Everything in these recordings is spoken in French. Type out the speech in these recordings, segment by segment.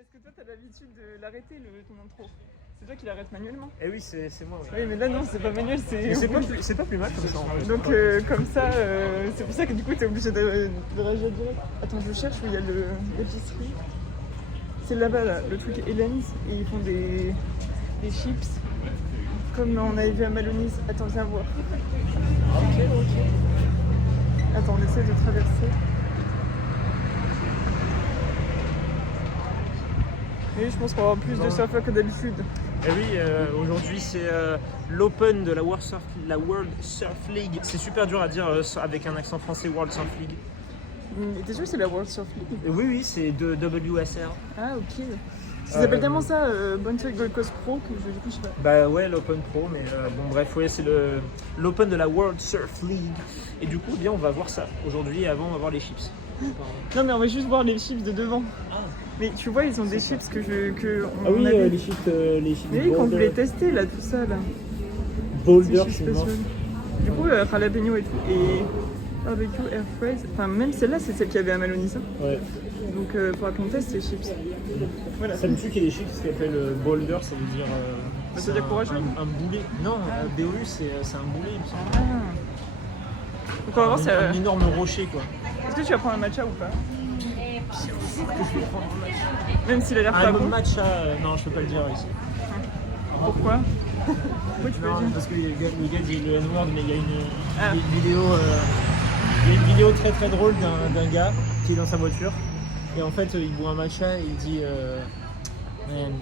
parce que toi, t'as l'habitude de l'arrêter, ton intro. C'est toi qui l'arrêtes manuellement. Eh oui, c'est moi. Oui. Oui, mais là, non, c'est pas manuel, c'est. C'est pas plus mal comme ça en fait. Donc, comme ça, c'est pour ça que du coup, t'es obligé de réagir direct. Attends, je cherche où il y a l'épicerie. C'est là-bas, là, le truc Hélène's, et ils font des chips. Comme on avait vu à Maloney's. Attends, viens voir. Ok. Attends, on essaie de traverser. Oui, je pense qu'on va avoir plus de surfeurs que d'habitude. Eh oui, aujourd'hui c'est l'Open de la World Surf League. C'est super dur à dire avec un accent français, World Surf League. T'es sûr que c'est la World Surf League? Oui, c'est de WSL. Ah, ok. Ça s'appelle tellement ça, Bonne Gold Coast Pro, que du coup je sais pas. Bah ouais, l'Open Pro, mais bon bref, ouais, c'est l'Open de la World Surf League. Et du coup, bien, on va voir ça aujourd'hui. Avant, on va voir les chips. Non, mais on va juste voir les chips de devant. Ah. Mais tu vois, ils ont des chips que Ah oui, avait... les chips. Mais oui, qu'on voulait tester là, tout ça là. Boulder, je suis pas sûre. Du coup, jalapeno et tout. Et barbecue, air fries. Enfin, même celle-là, c'est celle qu'il y avait à Maloney, ça. Ouais. Donc, faudra qu'on teste les chips. Voilà. Ça me tue qu'il y ait des chips qui s'appellent Boulder, ça veut dire. Ça veut dire courageux. Un boulet. Non, BOU, c'est un boulet, il me semble. Ah. Donc, on va voir si. Un énorme rocher, quoi. Est-ce que tu vas prendre un matcha ou pas? Même s'il a l'air pas bon. Un matcha, non, je peux pas le dire ici. Pourquoi? Pourquoi tu peux le dire? Parce que le gars dit le N-word, mais il y a une vidéo très très drôle d'un gars qui est dans sa voiture. Et en fait, il boit un matcha et il dit Man,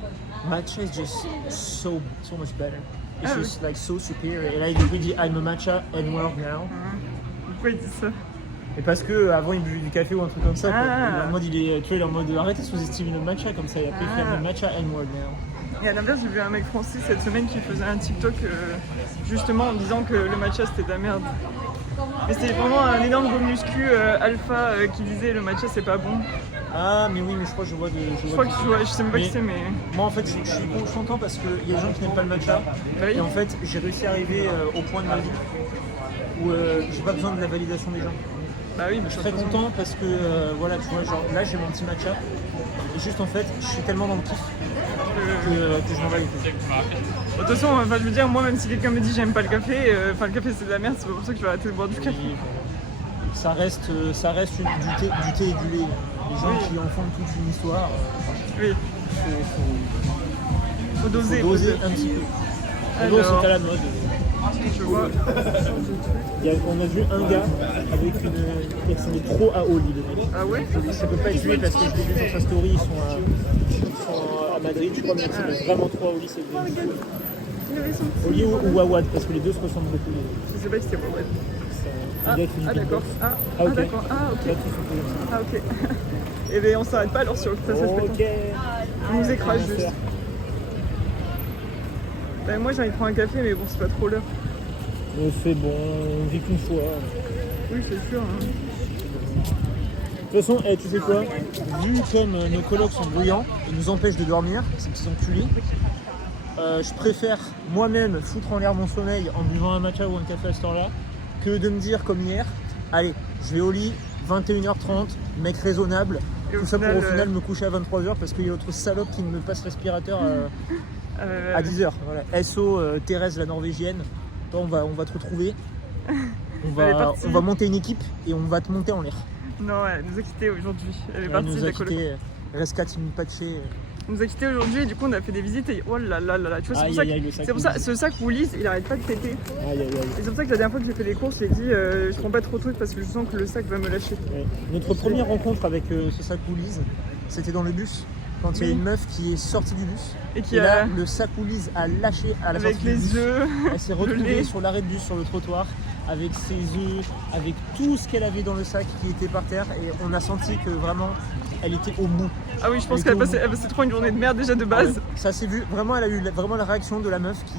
matcha is just so much better. It's just like so superior. Et là, il dit I'm a matcha N-word now. Pourquoi il dit ça? Et parce que avant il buvait du café ou un truc comme ça. Ah. En mode, il est en mode arrêtez de sous-estimer le matcha comme ça. Et après, il fait le matcha N-word now. Et à l'inverse, j'ai vu un mec français cette semaine qui faisait un TikTok justement en disant que le matcha c'était de la merde. Mais c'était vraiment un énorme gros muscu alpha qui disait le matcha c'est pas bon. Ah, mais oui, mais je crois que je vois je sais même pas qui c'est, mais. Moi en fait, je suis content parce qu'il y a des gens qui n'aiment pas le matcha. Bah oui. Et en fait, j'ai réussi à arriver au point de ma vie où j'ai pas besoin de la validation des gens. Bah oui, mais je suis très content parce que voilà, tu vois, genre là j'ai mon petit matcha. Et juste en fait, je suis tellement dans le kiff que je m'en vais. De toute façon, je veux dire, moi même si quelqu'un me dit j'aime pas le café, le café c'est de la merde, c'est pas pour ça que je vais arrêter de boire du café. Ça reste du thé et du lait. Les gens qui en font toute une histoire. Oui. Faut doser. Faut doser un petit peu. Alors, c'est à la mode. Je vois. On a vu un gars avec il ressemblait trop à Oli, le mec. Ah ouais? Ça peut pas être lui parce que je l'ai vu sur sa story, ils sont à Madrid, je crois, mais ça ressemble vraiment trop à Oli, c'est vrai. Oli ou Awad, parce que les deux se ressemblent beaucoup. Je sais pas si c'était Awad. Ah d'accord. Ok. D'accord. Ah ok. Là, tout Ah ok. Et bien on s'arrête pas alors sur le passage piéton. On nous écrase juste. Ben, moi j'ai envie de prendre un café mais bon c'est pas trop l'heure. C'est bon, on vit qu'une fois. Oui c'est sûr. Hein. De toute façon, tu sais quoi? Vu comme nos colocs sont bruyants et nous empêchent de dormir, ces petits enculés, je préfère moi-même foutre en l'air mon sommeil en buvant un matcha ou un café à cette heure-là que de me dire comme hier, allez, je vais au lit, 21h30, mec raisonnable, et tout ça pour au final me coucher à 23h parce qu'il y a l'autre salope qui me passe l'aspirateur à 10h. Voilà. SO Thérèse la Norvégienne, toi, on va te retrouver, on va monter une équipe et on va te monter en l'air. Non, elle nous a quittés aujourd'hui, elle est partie de la coloc. Rescat Patché. On nous a quittés aujourd'hui et du coup on a fait des visites et oh là là là là, tu vois, c'est pour ça ce sac Woolies il arrête pas de péter. Aïe. Et c'est pour ça que la dernière fois que j'ai fait les courses j'ai dit je prends pas trop de trucs parce que je sens que le sac va me lâcher. Ouais. Notre première rencontre avec ce sac Woolies, c'était dans le bus. Quand il y a une meuf qui est sortie du bus et là le sac Woolies a lâché à la sortie du bus. Avec les œufs. Elle s'est retrouvée sur l'arrêt de bus sur le trottoir avec ses œufs, avec tout ce qu'elle avait dans le sac qui était par terre et on a senti que vraiment elle était au bout. Ah oui, je pense qu'elle passait trop une journée de merde déjà de base. Ah ouais. Ça s'est vu, vraiment elle a eu vraiment la réaction de la meuf qui,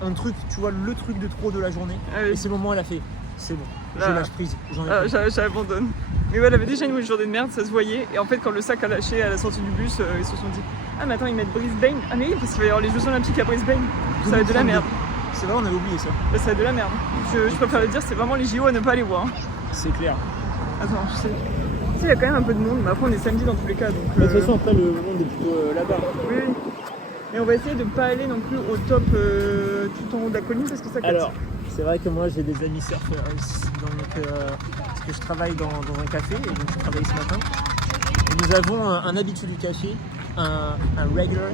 un truc, tu vois, le truc de trop de la journée. Ah oui. Et ces moments elle a fait, c'est bon, je lâche prise, j'abandonne. Mais ouais, elle avait déjà une journée de merde, ça se voyait. Et en fait, quand le sac a lâché à la sortie du bus, ils se sont dit ah mais attends, ils mettent Brisbane. Ah mais oui, parce qu'il va y avoir les Jeux Olympiques à Brisbane. Ça va être de la merde. C'est vrai, on avait oublié ça. Bah, ça va être de la merde. Je préfère le dire, c'est vraiment les JO à ne pas aller voir. C'est clair. Attends, je sais. il y a quand même un peu de monde, mais après on est samedi dans tous les cas. Donc, De toute façon, après, le monde est plutôt là-bas. Oui, oui. Mais on va essayer de ne pas aller non plus au top tout en haut de la colline parce que ça casse. Alors, c'est vrai que moi j'ai des amis surfeurs, parce que je travaille dans un café, et donc je travaille ce matin. Et nous avons un habitué du café, un regular,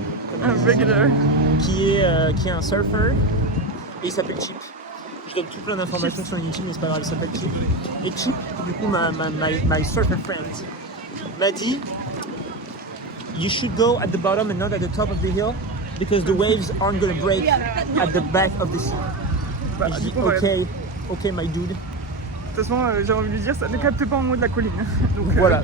qui est un surfer, et il s'appelle Chip. Je donne tout plein d'informations sur LinkedIn, mais c'est pas grave, il s'appelle Chip. Et Chip, du coup, my surfer friend, m'a dit you should go at the bottom and not at the top of the hill because the waves aren't going to break at the back of the sea. Et je dis ok my dude. De toute façon, j'ai envie de lui dire, ça ne capte pas en haut de la colline. Donc, voilà,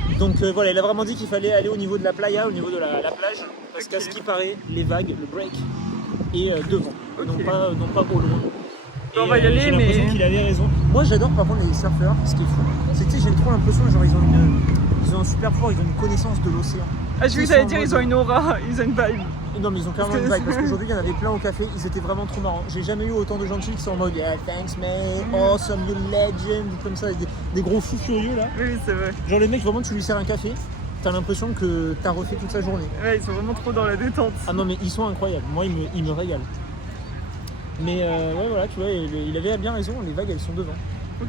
voilà, il a vraiment dit qu'il fallait aller au niveau de la playa, au niveau de la plage, parce qu'à ce qui paraît, les vagues, le break est devant, non pas au loin. Et, on va y aller, j'ai l'impression qu'il avait raison. Moi j'adore par contre les surfeurs, ce qui est fou, c'est que j'ai trop l'impression genre ils ont un super pouvoir, ils ont une connaissance de l'océan. Ah, je vais t'allais dire, ils ont une aura, ils ont une vibe. Non mais ils ont clairement une vibe, parce qu'aujourd'hui il y en avait plein au café, ils étaient vraiment trop marrants. J'ai jamais eu autant de gens chill qui sont en mode yeah, thanks man, awesome, you legend, comme ça, des gros fous furieux là. Oui, c'est vrai. Genre les mecs, vraiment tu lui sers un café, t'as l'impression que t'as refait toute sa journée. Ouais, ils sont vraiment trop dans la détente. Ah non mais ils sont incroyables, moi ils me régalent. Mais ouais voilà, tu vois, il avait bien raison, les vagues elles sont devant. Ok.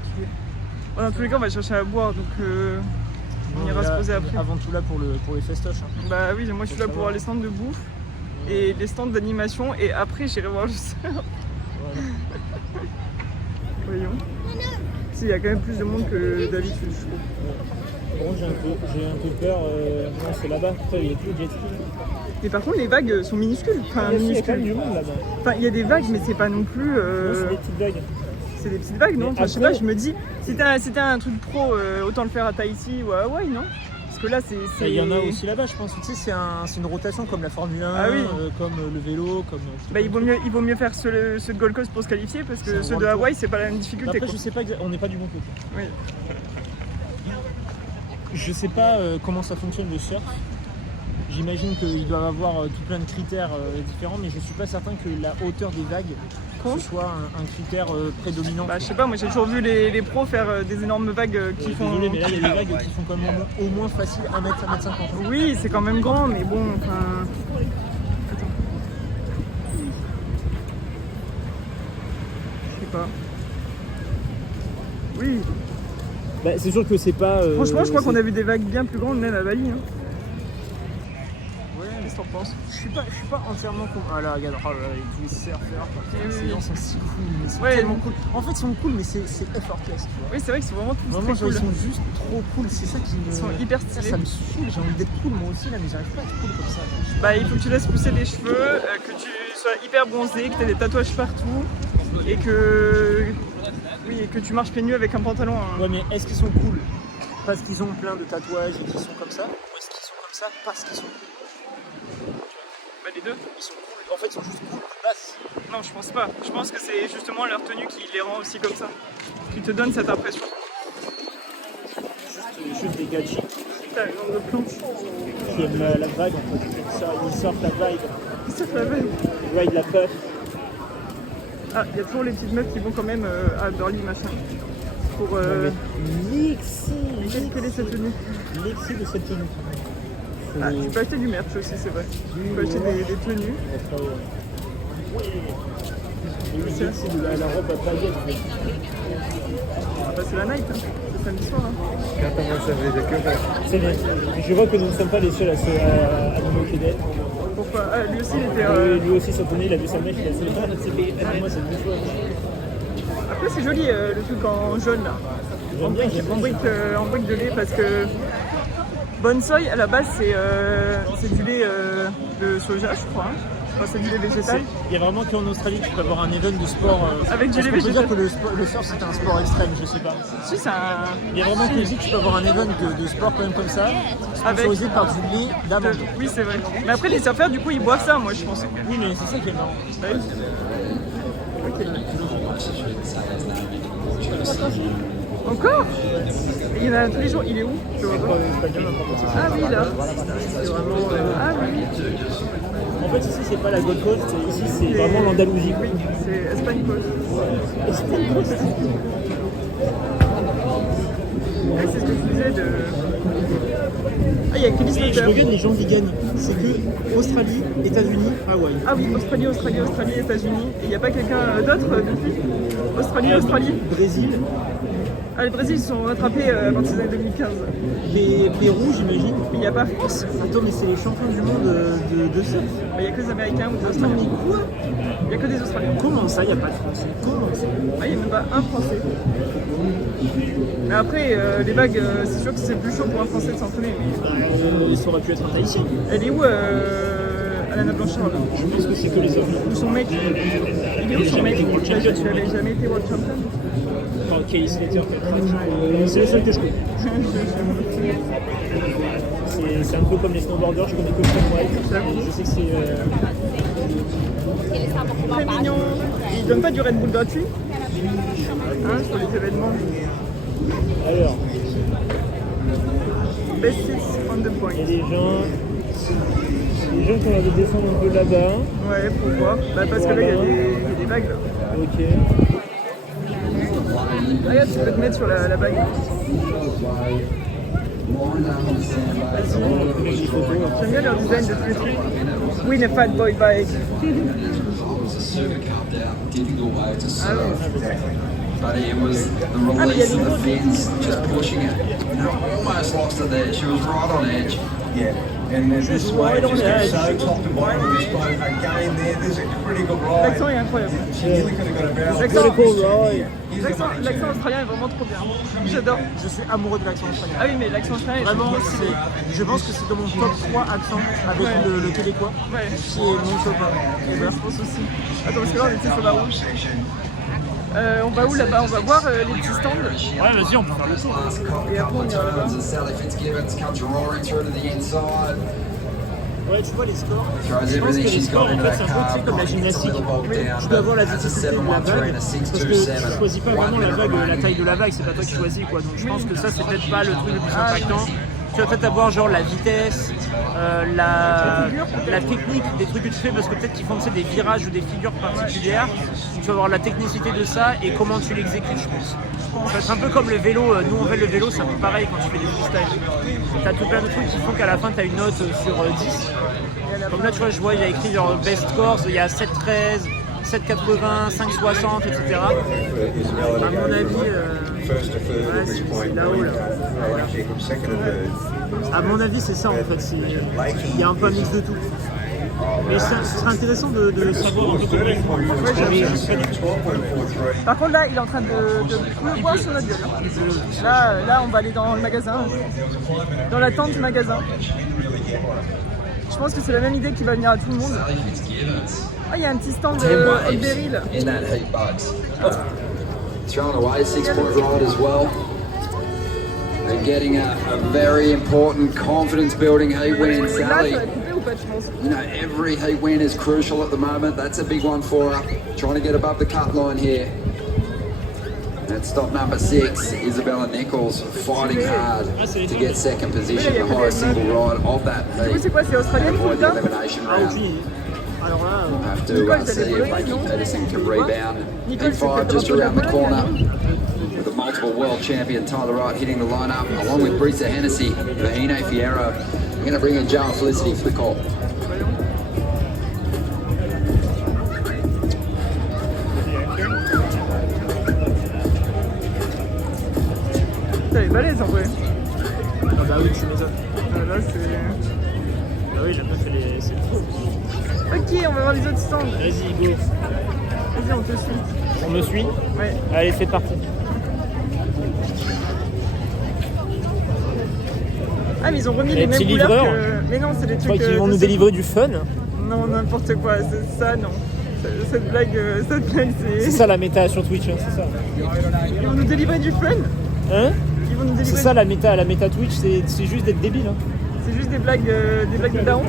Bon, dans tous les cas on va chercher à boire, donc on ira se poser après. Avant tout là pour les festoches. Hein. Bah oui, moi je suis là pour voir les stands de bouffe et les stands d'animation, et après j'irai voir le surf. Voilà. Voyons. Si, il y a quand même plus de monde que d'habitude, je trouve. Par contre j'ai un peu peur, non c'est là-bas, il y a plus de jet ski. Mais par contre les vagues sont minuscules. Enfin, il y a quand même du monde là-bas. Enfin il y a des vagues mais c'est pas non plus... Non, c'est des petites vagues. C'est des petites vagues, non? Enfin, je sais pas, je me dis, si t'as un truc pro, autant le faire à Tahiti ou à Hawaï, non? Parce que là c'est... Il y en a aussi là-bas, je pense. Tu sais, c'est une rotation comme la Formule 1, oui. Comme le vélo, comme... Bah, il vaut mieux faire ceux de Gold Coast pour se qualifier, parce que ceux de Hawaï, c'est pas la même difficulté. Après, je sais pas, on n'est pas du bon côté. Oui. Je sais pas comment ça fonctionne le surf. J'imagine qu'ils doivent avoir tout plein de critères différents, mais je suis pas certain que la hauteur des vagues ce soit un critère prédominant. Bah, je sais pas, moi j'ai toujours vu les pros faire des énormes vagues qui font... Désolé, mais là il y a des vagues qui font quand même au moins facile 1 m, 1 m 50. Oui, c'est quand même grand, mais bon, enfin... Attends. Je sais pas. Oui. Bah, c'est sûr que c'est pas... Franchement, je crois qu'on a vu des vagues bien plus grandes, même à Bali. Hein. Qu'est-ce que t'en penses? Je suis pas entièrement con. Ah là, regarde, tous les surfeurs, ces gens sont si cool, mais c'est tellement cool. En fait, ils sont cool, mais c'est effortless. Tu vois. Oui, c'est vrai qu'ils sont vraiment tous vraiment, très cool. Ils sont juste trop cool, c'est ça qui me... Ils sont hyper stylés. Ça me saoule, j'ai envie d'être cool moi aussi là, mais j'arrive pas à être cool comme ça. Bah, il faut que tu laisses pousser les cheveux, que tu sois hyper bronzé, que tu aies des tatouages partout, et que... Oui, et que tu marches pieds nus avec un pantalon. Hein. Ouais, mais est-ce qu'ils sont cool parce qu'ils ont plein de tatouages et qu'ils sont comme ça, ou est-ce qu'ils sont comme ça parce qu'ils sont cool? Bah, les deux. Ils sont cool, en fait ils sont juste cool de base. Non, je pense pas. Je pense que c'est justement leur tenue qui les rend aussi comme ça, qui te donne cette impression. Juste des gadgets. Putain, une longue planche. Qui aiment la vague en fait, ils sortent la vague. Ils sortent la vague. Ils ride la puff. Ah, il y a toujours les petites meufs qui vont quand même à Burley machin. Pour l'excès de cette tenue. L'excès de cette tenue. Ah, tu peux acheter du merch aussi, c'est vrai. Tu peux acheter des tenues. L'excès de la robe à paillettes. Ah bah c'est la night, hein. C'est samedi soir. Hein. C'est bien. Je vois que nous ne sommes pas les seuls à nous moquer d'elle. Pourquoi? Ah, lui aussi il était... Lui aussi cette année, il a vu sa mec, il a dit moi c'est une fois. Après c'est joli le truc en jaune là. En brique de lait, parce que Bonsoy à la base c'est du lait de soja, je crois. Hein. Enfin, c'est du lait végétal. Il y a vraiment qu'en Australie que tu peux avoir un event de sport. Avec du lait végétal. On peut dire que le surf c'est un sport extrême, je sais pas. Si, c'est un... Il y a vraiment que ici tu peux avoir un event de sport quand même comme ça, sponsorisé par du lait d'amande. Oui, c'est vrai. Mais après les surfeurs du coup ils boivent ça, moi je pense. Oui, mais c'est ça qui est marrant. Oui. Ok. Encore? Il y en a tous les jours, il est où? Je vois pas. Ah oui, là. C'est vraiment... Ah oui. En fait, ici, c'est pas la Gold Coast, ici, c'est vraiment l'Andalousie. Oui, c'est Espagne Coast. Espagne Coast. C'est ce que tu disais de... y a que Et 19 je heures. regarde les gens vegan. C'est que Australie, États-Unis, Hawaï. Ah oui, Australie, États-Unis. Et il n'y a pas quelqu'un d'autre depuis Australie. Brésil, Ah, les Brésil, ils se sont rattrapés à partir des années 2015. Pérou, j'imagine. Mais il n'y a pas France. Attends, mais c'est les champions du monde de surf. Il n'y a que les Américains ou des Attends, Australiens. mais quoi? Il n'y a que des Australiens. Comment ça, il n'y a pas de Français? Comment ça? Ah, il n'y a même pas un Français. Mais après, les vagues, c'est sûr que c'est plus chaud pour un Français de s'entraîner. Mais... Ça aurait pu être un Haïtien. Elle est où Alana Blanchard là? Je pense que c'est que les hommes. Ou son mec? Il est où son mec? Tu n'avais jamais été World Champion? Ok, il s'est été en fait. C'est les seuls que je connais. C'est un peu comme les snowboarders, je connais que le freeride. Je sais que c'est. Très mignon. Ils donnent pas du Red Bull gratuit sur les événements. Alors, Best six on the point. il y a des gens qui ont l'air de descendre un peu là-bas. Ouais, pourquoi? Bah parce que là, il y a des vagues là. Ok. Regarde, tu peux te mettre sur la vague. J'aime bien leur design de tous les trucs. Win a fat boy bike. But it was the release of the fins just pushing it. You know, almost lost her there. She was right on edge. Yeah, and then this right wave on just the goes edge. so top to bottom of this boat. Again, there's a critical ride. L'accent est incroyable. She nearly could have got a barrel. L'accent Here's the money l'accent chance. australien est vraiment trop bien. J'adore. Je suis amoureux de l'accent australien. Ah oui, mais l'accent australien est Vraiment, trop stylé. je pense que c'est dans mon top 3 accents avec Ouais. le québécois. Ouais. Qui est mon copain. Et ben, je pense aussi. Attends, parce que là, on était sur la route. On va où là-bas? On va voir les petits stands. Ouais, vas-y, on peut faire le tour. Et après, on ira là-bas. Sally Fitzgibbons comes roaring through to the inside. Ouais, tu vois les scores. Throws Je pense que everything les she's scores, got en into fait, that c'est un peu car, tu sais, comme la not gymnastique. the ball down. Tu dois avoir la That's a difficulté de la 7-1-3 vague. and a Parce que 6-2-7. tu choisis pas 1 vraiment la minute vague, la remaining. taille de la vague, c'est pas toi qui choisis quoi. Donc je pense que ça, c'est peut-être pas le truc le plus impactant. Tu vas peut-être avoir genre la vitesse, la technique des trucs que tu fais parce que peut-être qu'ils font tu sais, des virages ou des figures particulières. Tu vas avoir la technicité de ça et comment tu l'exécutes, je pense. C'est un peu comme le vélo. Nous on fait le vélo, c'est un peu pareil quand tu fais des freestyles. T'as tout plein de trucs qui font qu'à la fin t'as une note sur 10. Comme là tu vois, je vois il y a écrit genre best scores, il y a 7,13, 7,80, 5,60, etc. À mon avis, ouais, c'est là-haut là. À mon avis, c'est ça en fait. Il y a un peu un mix de tout. Mais ce serait intéressant de savoir un peu comment ils font. Par contre, là, il est en train de pleuvoir sur notre gueule. Là, on va aller dans le magasin. Dans la tente magasin. Je pense que c'est la même idée qui va venir à tout le monde. Ah, il y a un petit stand de 10 Old waves Beryl. in that heat, bugs. Throwing away a 6-point ride as well. And getting a very important confidence building heat win, Là, ça Sally. va couper ou pas, tu penses? You know, every heat win is crucial at the moment. That's a big one for her. Trying to get above the cut line here. At stop number 6, Isabella Nichols fighting hard to get second position, the highest single ride of that Du coup, heat. c'est quoi? C'est australienne tout Avoid le the temps? elimination Ah, round. aucune idée. Alors là, Have to Nicole, see if Becky Peterson can rebound. Nicole, P5 just c'est around the corner. Pologne, With the multiple world champion Tyler Wright hitting the lineup, along with Brisa Hennessy, Vahine Fierro. We're going to bring in Joe Felicity for the call. Putain, elle est balèze en vrai. ah bah oui, tu m'étonnes. Là, c'est... Bah oui, la meuf, c'est fou. Ok, on va voir les autres stands. Vas-y, go. Vas-y, on te suit. On me suit? Ouais. Allez, c'est parti. Ah, mais ils ont remis Les les mêmes petits couleurs livreurs. que... Mais non, c'est des Tu crois trucs... qu'ils vont de nous ce- délivrer du fun? Non, n'importe quoi, c'est ça, non. Cette blague, C'est c'est... ça la méta sur Twitch, hein, c'est ça. Ils vont nous délivrer du fun. Hein? Ils vont nous C'est délivrer... ça la méta Twitch, c'est juste d'être débile. Hein. C'est juste des blagues de daron.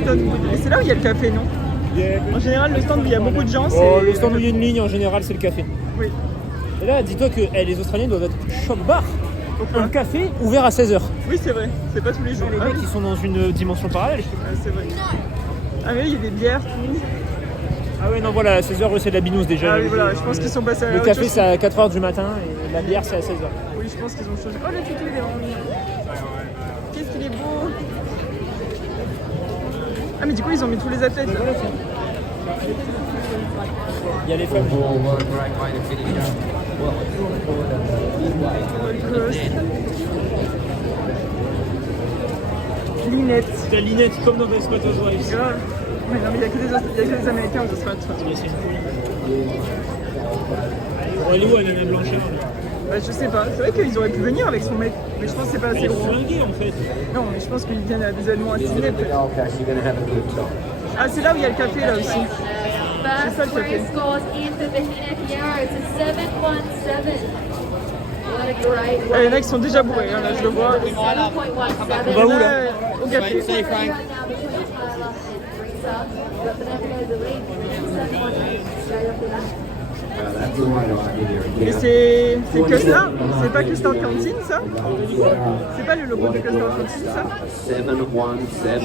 Et c'est là où il y a le café, non? En général, le stand où il y a beaucoup de gens, c'est... Oh, le stand où il y a une ligne, en général, c'est le café. Oui. Et là, dis-toi que les Australiens doivent être choc bar. Un café ouvert à 16h. Oui, c'est vrai. C'est pas tous les jours. Les Ah mecs, oui. ils sont dans une dimension parallèle. C'est vrai. Ah mais oui, il y a des bières, tout. Ah ouais, non, voilà, à 16h, c'est de la binouse déjà. Ah oui, voilà, je pense qu'ils sont passés à Le autre café, chose. c'est à 4h du matin et la bière, c'est à 16h. Oui, Mais je pense qu'ils ont changé. Oh, le tuto, il est vraiment mignon. Qu'est-ce qu'il est beau. Ah, mais du coup, ils ont mis tous les athlètes. Il y a les femmes. Linette. C'est la Linette comme dans Desperate Housewives. Grave. Mais non, mais il n'y a que des Américains aux Australiens. Mais c'est une folie. Elle est où, Anna Blanchard? Bah, je sais pas. C'est vrai qu'ils auraient pu venir avec son mec. Mais je pense que c'est pas assez Elle est gros. flinguée en fait. Non, mais je pense qu'ils viennent à des événements à Sydney. Ah, c'est là où il y a le café là aussi. C'est ça le café. Il y en a qui sont déjà bourrés, hein, là je le vois. On va où là? Au café. Et c'est Custard? C'est pas Custard Cantine ça? C'est pas le logo de Custard Cantine ça? 717,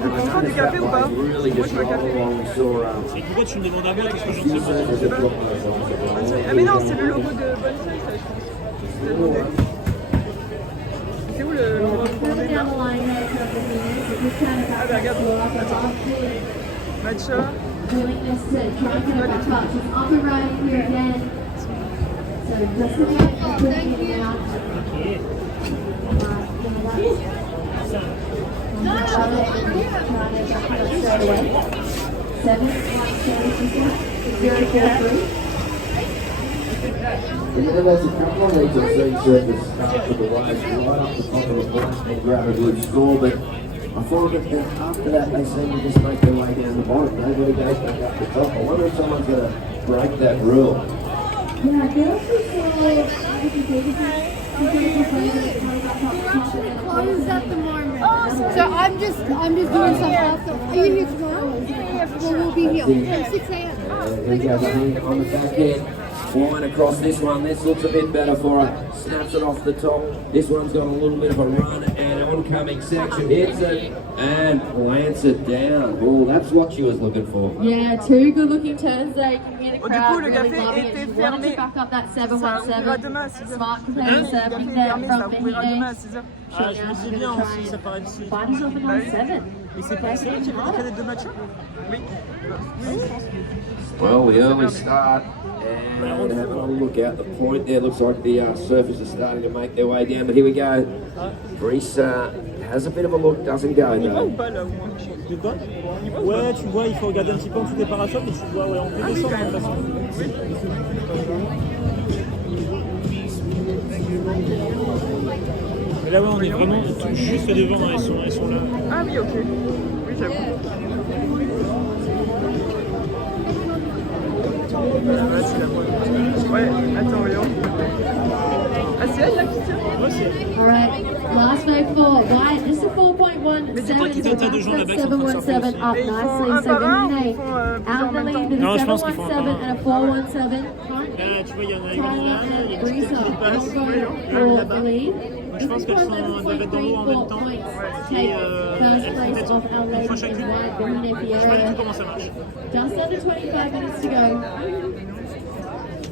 Vous prend du café ou pas? Moi je veux un café. Et pourquoi tu me demandes à moi? Qu'est-ce que j'en sais pas? Je sais pas. Ah mais non, c'est le logo de Bonne Feuille ça je pense. Je l'ai demandé. C'est où le logo de Bonne Feuille? Ah bah regarde, attends. Matcha. There's a couple of these I've seen at the start of the race, right up the top of the points and grab a good score, but I find that after that they seem to just make their way down the bottom. Nobody goes back up the top. I wonder if someone's going to break that rule. Closed at the moment. So I'm just doing some after. Are you here tomorrow? Yeah. Well, we'll be here at 6 a.m. There you go, the hand on the back end. Flying across this one. This looks a bit better for her. Snaps it off the top. This one's got a little bit of a run and oncoming section hits it and plants it down. Oh, that's what she was looking for. Yeah, two good-looking turns there. You can hear the Du coup, crowd le really café loving it. était She wanted fermé. to back up that Ça ouvrira 717. demain à 6h. Smart Le compared café serving est there fermé, from ça ouvrira demain à Fahine. 6h. Ah, je me dis bien aussi, ça paraît dessus. Find yourself a nice 7. Et c'est pas vrai qu'il y avait des canettes de matcha? Oui. Well, the early start and have a look out the point there. Looks like the surfers are starting to make their way down, but here we go. Reese has a bit of a look, doesn't go Il va ou though. pas là au moins? De quoi? Ouais, tu vois, il faut regarder un petit peu en dessous des parasols, mais tu vois, ouais, on peut Ah oui, descendre quand de toute façon. même. Oui. Mais là, ouais, on est vraiment juste devant, hein, elles sont là. Ah oui, ok. Oui, j'avoue. Là, c'est la bonne. Ouais, attends, voyons. Ah, c'est elle là qui tient? Ouais, c'est. Alright, last vote for Wyatt. This is a 4.17. Mais dis-moi qu'il y a un tas de gens là-bas qui sont en train de surfer 717 up Mais ils font nicely. un So par un ou Vinny ils font plusieurs out en the même lead temps? with a Non, je pense qu'ils font un par 717 un. and a 417. Là, tu vois, il y en a une Tyler là, il y a and une petite Brisa qui passe. for Là-bas. the lead. Je pense qu'elles sont doivent être dans l'eau en même temps. Take Et first elles font place peut-être off our une lady fois in chacune. white, Vinny Je sais pas du tout Pierre. comment ça marche. Just under 25 minutes to go.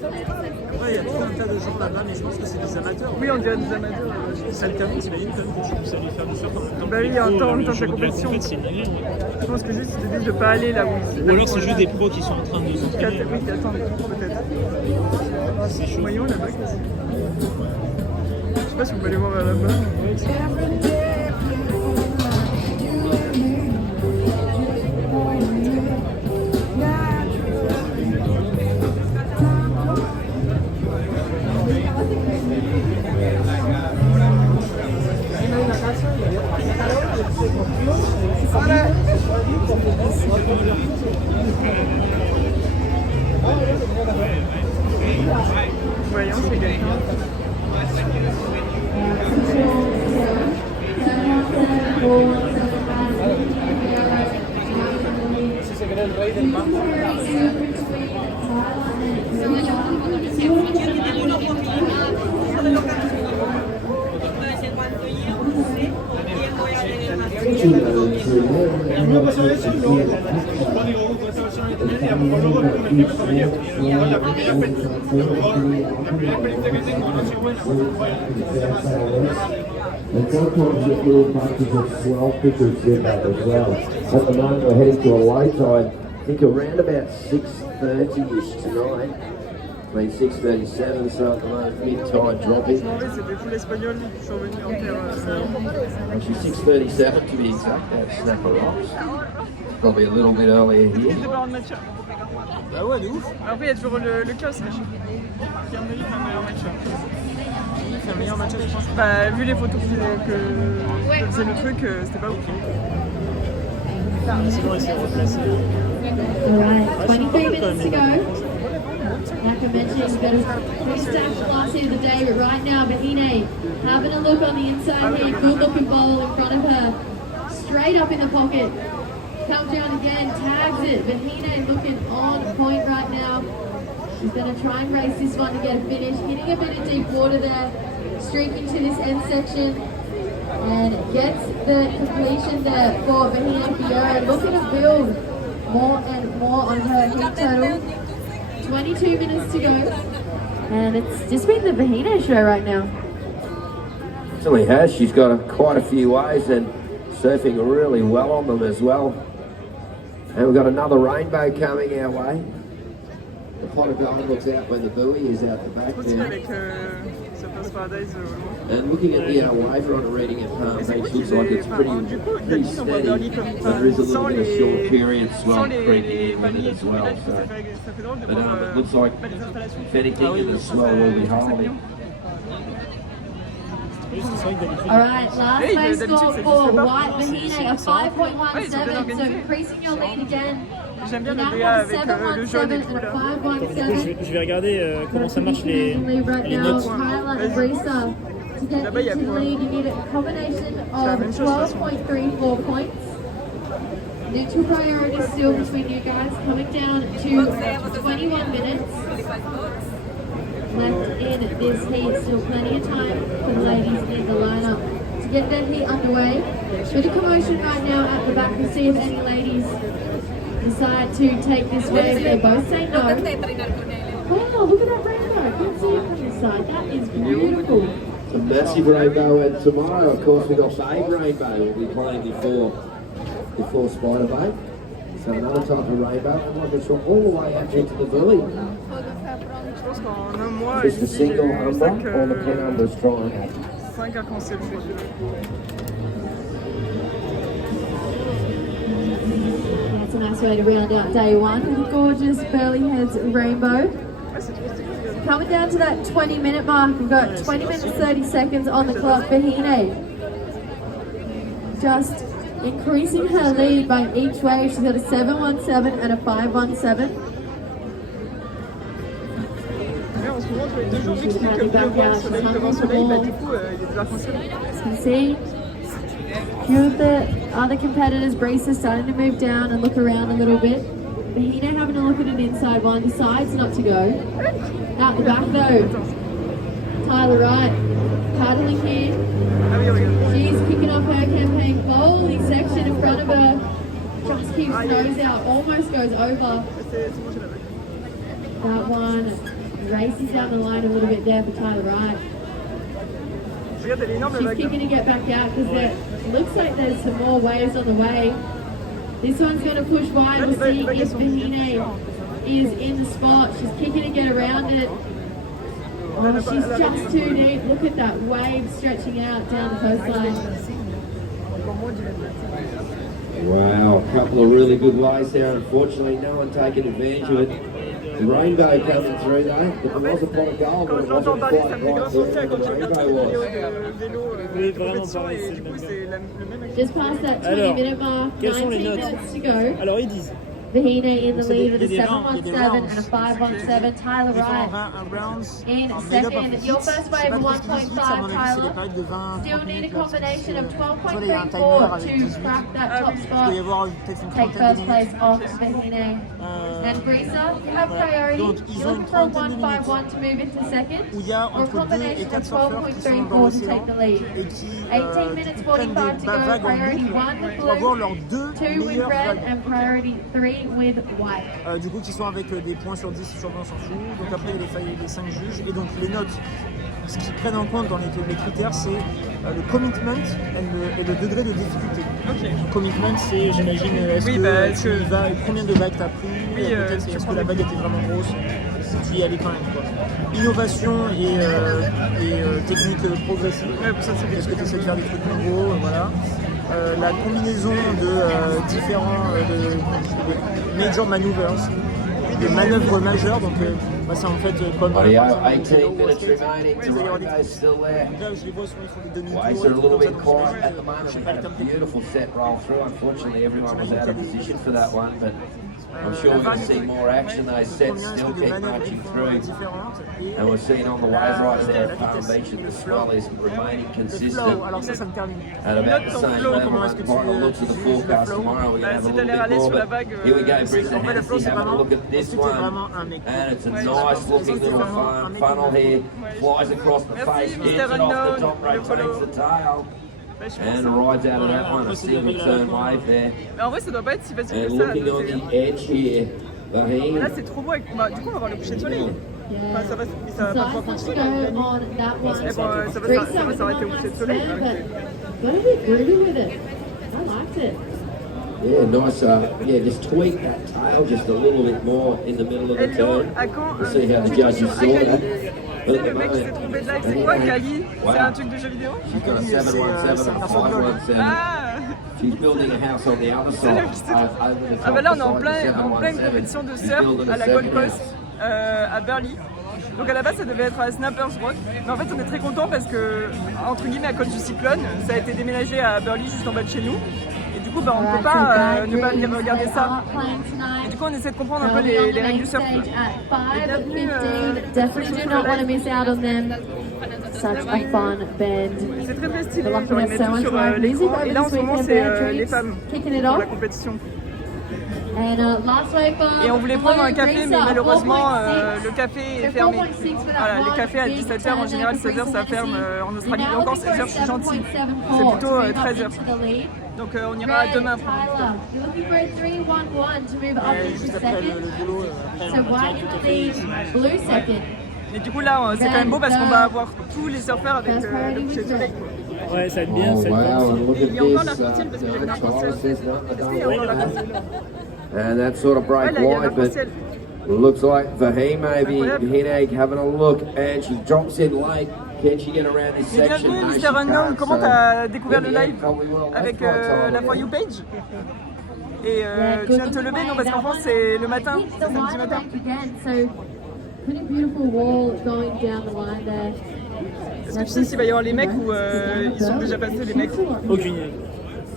Après, il y a tout un tas de gens là-bas, mais je pense que c'est des amateurs. Oui, on dirait des amateurs. Ça alterne, t'imagines quand même que tu puisses aller faire du surf en même temps. Bah oui, que en les temps pros, de le la jour de compétition. compète, c'est une dinguerie. Je pense que juste ils te disent de pas aller là où ils Ou alors c'est juste des pros qui sont en train de Oui, s'entraîner. qui attendent peut-être. C'est chaud. Voyons là-bas. Je sais pas si on peut aller voir là-bas. Voyons, c'est quelqu'un. And sometimes you get little bunches of swell pickers in that as well. At the moment we're heading to a low tide, I think around about 6:30ish tonight. Between 6:37, so at the moment mid-tide dropping. C'est des poules espagnoles qui sont venues en terre. Actually 6:37 to be exact, at Snapper Rocks. Probably a little bit earlier here. Des parents de matcha. Bah ouais, de ouf. Après, il y a toujours le kiosque. Qui a un meilleur matcha. Il fait un meilleur matcha, je pense. Bah, vu les photos que faisait le truc, c'était pas ouf. Sinon, essayer de replacer. Alright, 23 minutes to go. Like I mentioned, we've got a pretty stacked last end of the day, but right now, Bahine having a look on the inside here. Good looking ball in front of her. Straight up in the pocket. Comes down again, tags it. Bahine looking on point right now. She's going to try and race this one to get a finish. Hitting a bit of deep water there. Streaking to this end section. And gets the completion there for Bahine Fiore. Looking to build more and more on her heat total. 22 minutes to go. And it's just been the Bahine show right now. Certainly has. She's got quite a few waves and surfing really well on them as well. And we've got another rainbow coming our way. The pot of gold looks out when the buoy is out the back there. And looking at the waiver on a reading at Palm Beach, looks like it's pretty steady. But there is a little bit of short period swell creeping in with it as well. So. But it looks like, if anything, the swell will be holding. Alright, last place score for White Bahine of 5.17, so increasing your lead again. J'aime bien le BA avec le jaune et tout là. Je vais regarder comment ça marche les notes. Là-bas, il y a quoi? You need a combination of 12.34 points. The two priorities still between you guys, coming down to 21 minutes. Left in this heat, still plenty of time for the ladies in the lineup to get their heat underway. Bit of commotion right now at the back. We'll see if any ladies decide to take this wave. They both say no. Oh, look at that rainbow. I can't see it from this side. That is beautiful. It's a massive rainbow, and tomorrow, of course, we've got Babe Rainbow. We'll be playing before Spider Babe. So another type of rainbow, and like it's from all the way out into the valley. Just a single umber, or the penumbras trying out. 5 arcs-en-ciel. That's a nice way to round out day one with a gorgeous Burley Heads rainbow. Coming down to that 20-minute mark, we've got 20 minutes 30 seconds on the clock. Bahine just increasing her lead by each wave. She's got a 7.17 and a 5.17. She's currently back out. She's hung on the wall. As you can see, a few of the other competitors, Bree's starting to move down and look around a little bit. Bahine having a look at an inside one, decides not to go. Out the back though, Tyler Wright paddling here. She's kicking off her campaign. Bowling section in front of her. Just keeps nose out, almost goes over. That one races down the line a little bit there for Tyler Wright. She's kicking to get back out because it looks like there's some more waves on the way. This one's going to push wide. We'll see if Bahine is in the spot. She's kicking to get around it. Oh, she's just too deep. Look at that wave stretching out down the coastline. Wow, a couple of really good waves there. Unfortunately, no one taking advantage of it. The rainbow coming through though. There was a pot of gold, but it wasn't quite right there where the rainbow was. Just past that 20-minute mark, 19 minutes to go. Alors ils disent. Bahine in the lead with a 7.17 and a 5.17. Tyler Wright in second. Your first wave of 1.5, Tyler. Still need a combination of 12.34 to crack that top spot. Take first place off Bahine. And Brisa, you have priority. You're looking for a 1.51 to move into second, or a combination of 12.34 to take the lead. 18 minutes 45 to go. Priority 1 with blue, 2 with red, and priority 3 Merci with what. Du coup, qui sont avec des points sur 10, sur 20, on s'en fout. Donc après, il y a les 5 juges. Et donc, les notes, ce qu'ils prennent en compte dans les critères, c'est le commitment et le degré de difficulté. Ok. Commitment, c'est, j'imagine, combien de vagues tu as pris, peut-être est-ce que la vague était vraiment grosse, si tu y allais quand même, quoi. Innovation et technique progressive. Ouais, pour ça, c'est Est-ce que tu essaies de faire des trucs nouveaux, voilà. La combinaison de différents major maneuvers, des manœuvres majeures, donc c'est en fait comme Audio, par exemple, 18 au minutes skate. remaining. Il va y avoir des Toronto's still there. Donc là, je les vois souvent, ils font des demi-tours. Waves et are a des little trucs bit comme ça, quiet at the moment. je sais We've pas had les a termes techniques. beautiful set roll through. Unfortunately, everyone was out of position for that one, but I'm sure we're going to see more action. Those sets still keep marching through. And we're seeing on the wave right there at Palm Beach that the swell is remaining consistent. Alors ça me termine. At about the same level, Comment and est-ce que by the looks of the forecast tomorrow, we're going to have a si little t'as l'air à bit l'aise more. sur la But vague, here we go, Brisbane en fait, le flow, Hennessy c'est having a vraiment, look at this est-ce que t'es one. vraiment un mec? And it's a nice looking little funnel here. Flies across the face, Merci, gets it Mr. off the Unknown, top, le rotates follow. the tail. Bah, je pense. And rides out of that one, a single turn wave there. Mais en vrai, ça doit pas être si facile And que ça. à looking on noter, hein. the edge here, Là, Baheen. c'est trop beau. Bah, du coup, on va voir le coucher de soleil. Enfin, ça va So pas I pouvoir want to continuer. go on that one. Eh ben, ça va s'arrêter au coucher de soleil. Got a bit groovy with it. I liked it. Yeah, nice. Yeah, just tweak that tail just a little bit more in the middle of the Hello, turn. à quand We'll see how the judges saw that. Tu sais, le mec qui s'est trompé de live, c'est quoi, Kali? C'est un truc de jeu vidéo? She's got a 717 and a 517. Ah! She's building a house on the other C'est side. le qui s'est trompé. Over the Ah top bah là, on est beside the en pleine 717. compétition de She's surf building à a la Gold second Coast, house. à Burley. Donc à la base, ça devait être à Snappers Rock. Mais en fait, on est très content parce que, entre guillemets, à cause du cyclone, ça a été déménagé à Burley, juste en bas de chez nous. Et du coup, bah, on ne peut pas ne pas venir regarder ça. Et du coup, on essaie de comprendre un peu les règles du surf. Definitely do not want to miss out on them. Such a fun bend. C'est très très stylé, We're genre looking ils at mettent so tout much sur live music l'écran. Et over là en this ce moment weekend. c'est Band les drinks, femmes kicking it pour off. la compétition. And last week on Et on voulait prendre un café mais malheureusement le café est fermé. 4.6 for that Voilà, les one. cafés à Big 17h en général 16h ça ferme en Australie. We're Et now encore looking 16h for je suis gentille. 7.74 C'est plutôt to move up 13h. into the lead. Donc on ira demain. Tyler, you're looking for a 3.11 to move up into Juste après second. le boulot, après So on va right direct au in café. the blue second. Et du coup là c'est quand même beau parce qu'on va avoir tous les surfeurs avec le coucher de soleil. Ouais, ça va être bien, Oh ça va être bien. wow, and look Il y a encore at l'arc-en-ciel parce this. que j'ai vu l'arc-en-ciel. Tyler says no, Est-ce qu'il y a encore l'arc-en-ciel? and that sort of Ouais, break là il y a wide, but l'arc-en-ciel. looks like Vaheen maybe Incroyable. Hineg having a look, and she drops in late. Can she get around this Et section? bienvenue No, she Mr. Unknown, can't, comment so t'as découvert le in the end, live probably will. That's avec right, Tyler, la For yeah. You page? Et tu viens de te lever, non parce qu'en France c'est le matin, c'est samedi matin. Pretty beautiful wall going down the line there. Est-ce que tu sais s'il va y avoir les mecs ou ils sont déjà passés les mecs? Aucune idée.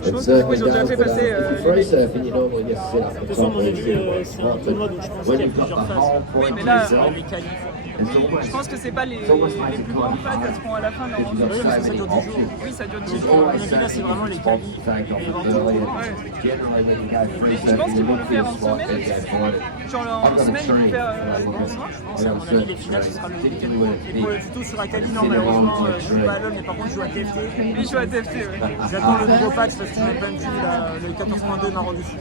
Je pense que du coup ils ont déjà fait passer les mecs. Free you normally just sit up De the toute façon, top moi j'ai and vu, see c'est un tournoi, donc je pense when qu'il y a you've got plusieurs the phases. whole Oui, point mais to là, yourself, Les qualifs. it's almost Je pense que c'est pas les almost makes plus it grandes kind of phases, elles seront à la fin because you've normalement. got so many options. Oui, ça dure 10 There's jours. always Là, c'est vraiment les spots to take off early, and Ouais. generally when you go free Je pense surfing, qu'ils you vont look le for faire your en spot, semaine. then go find it. Genre I've en got a semaine, ils vont tree. faire À mon avis, les finales, ce sera le week-end. Et pour le tuto sur Acadie, non, Sit malheureusement, around je joue pas à l'homme, mais par contre, je joue à TFT. Lui, je joue à TFT. Ouais. J'attends le nouveau patch parce qu'ils n'ont pas vu le 14.2 marron dessus.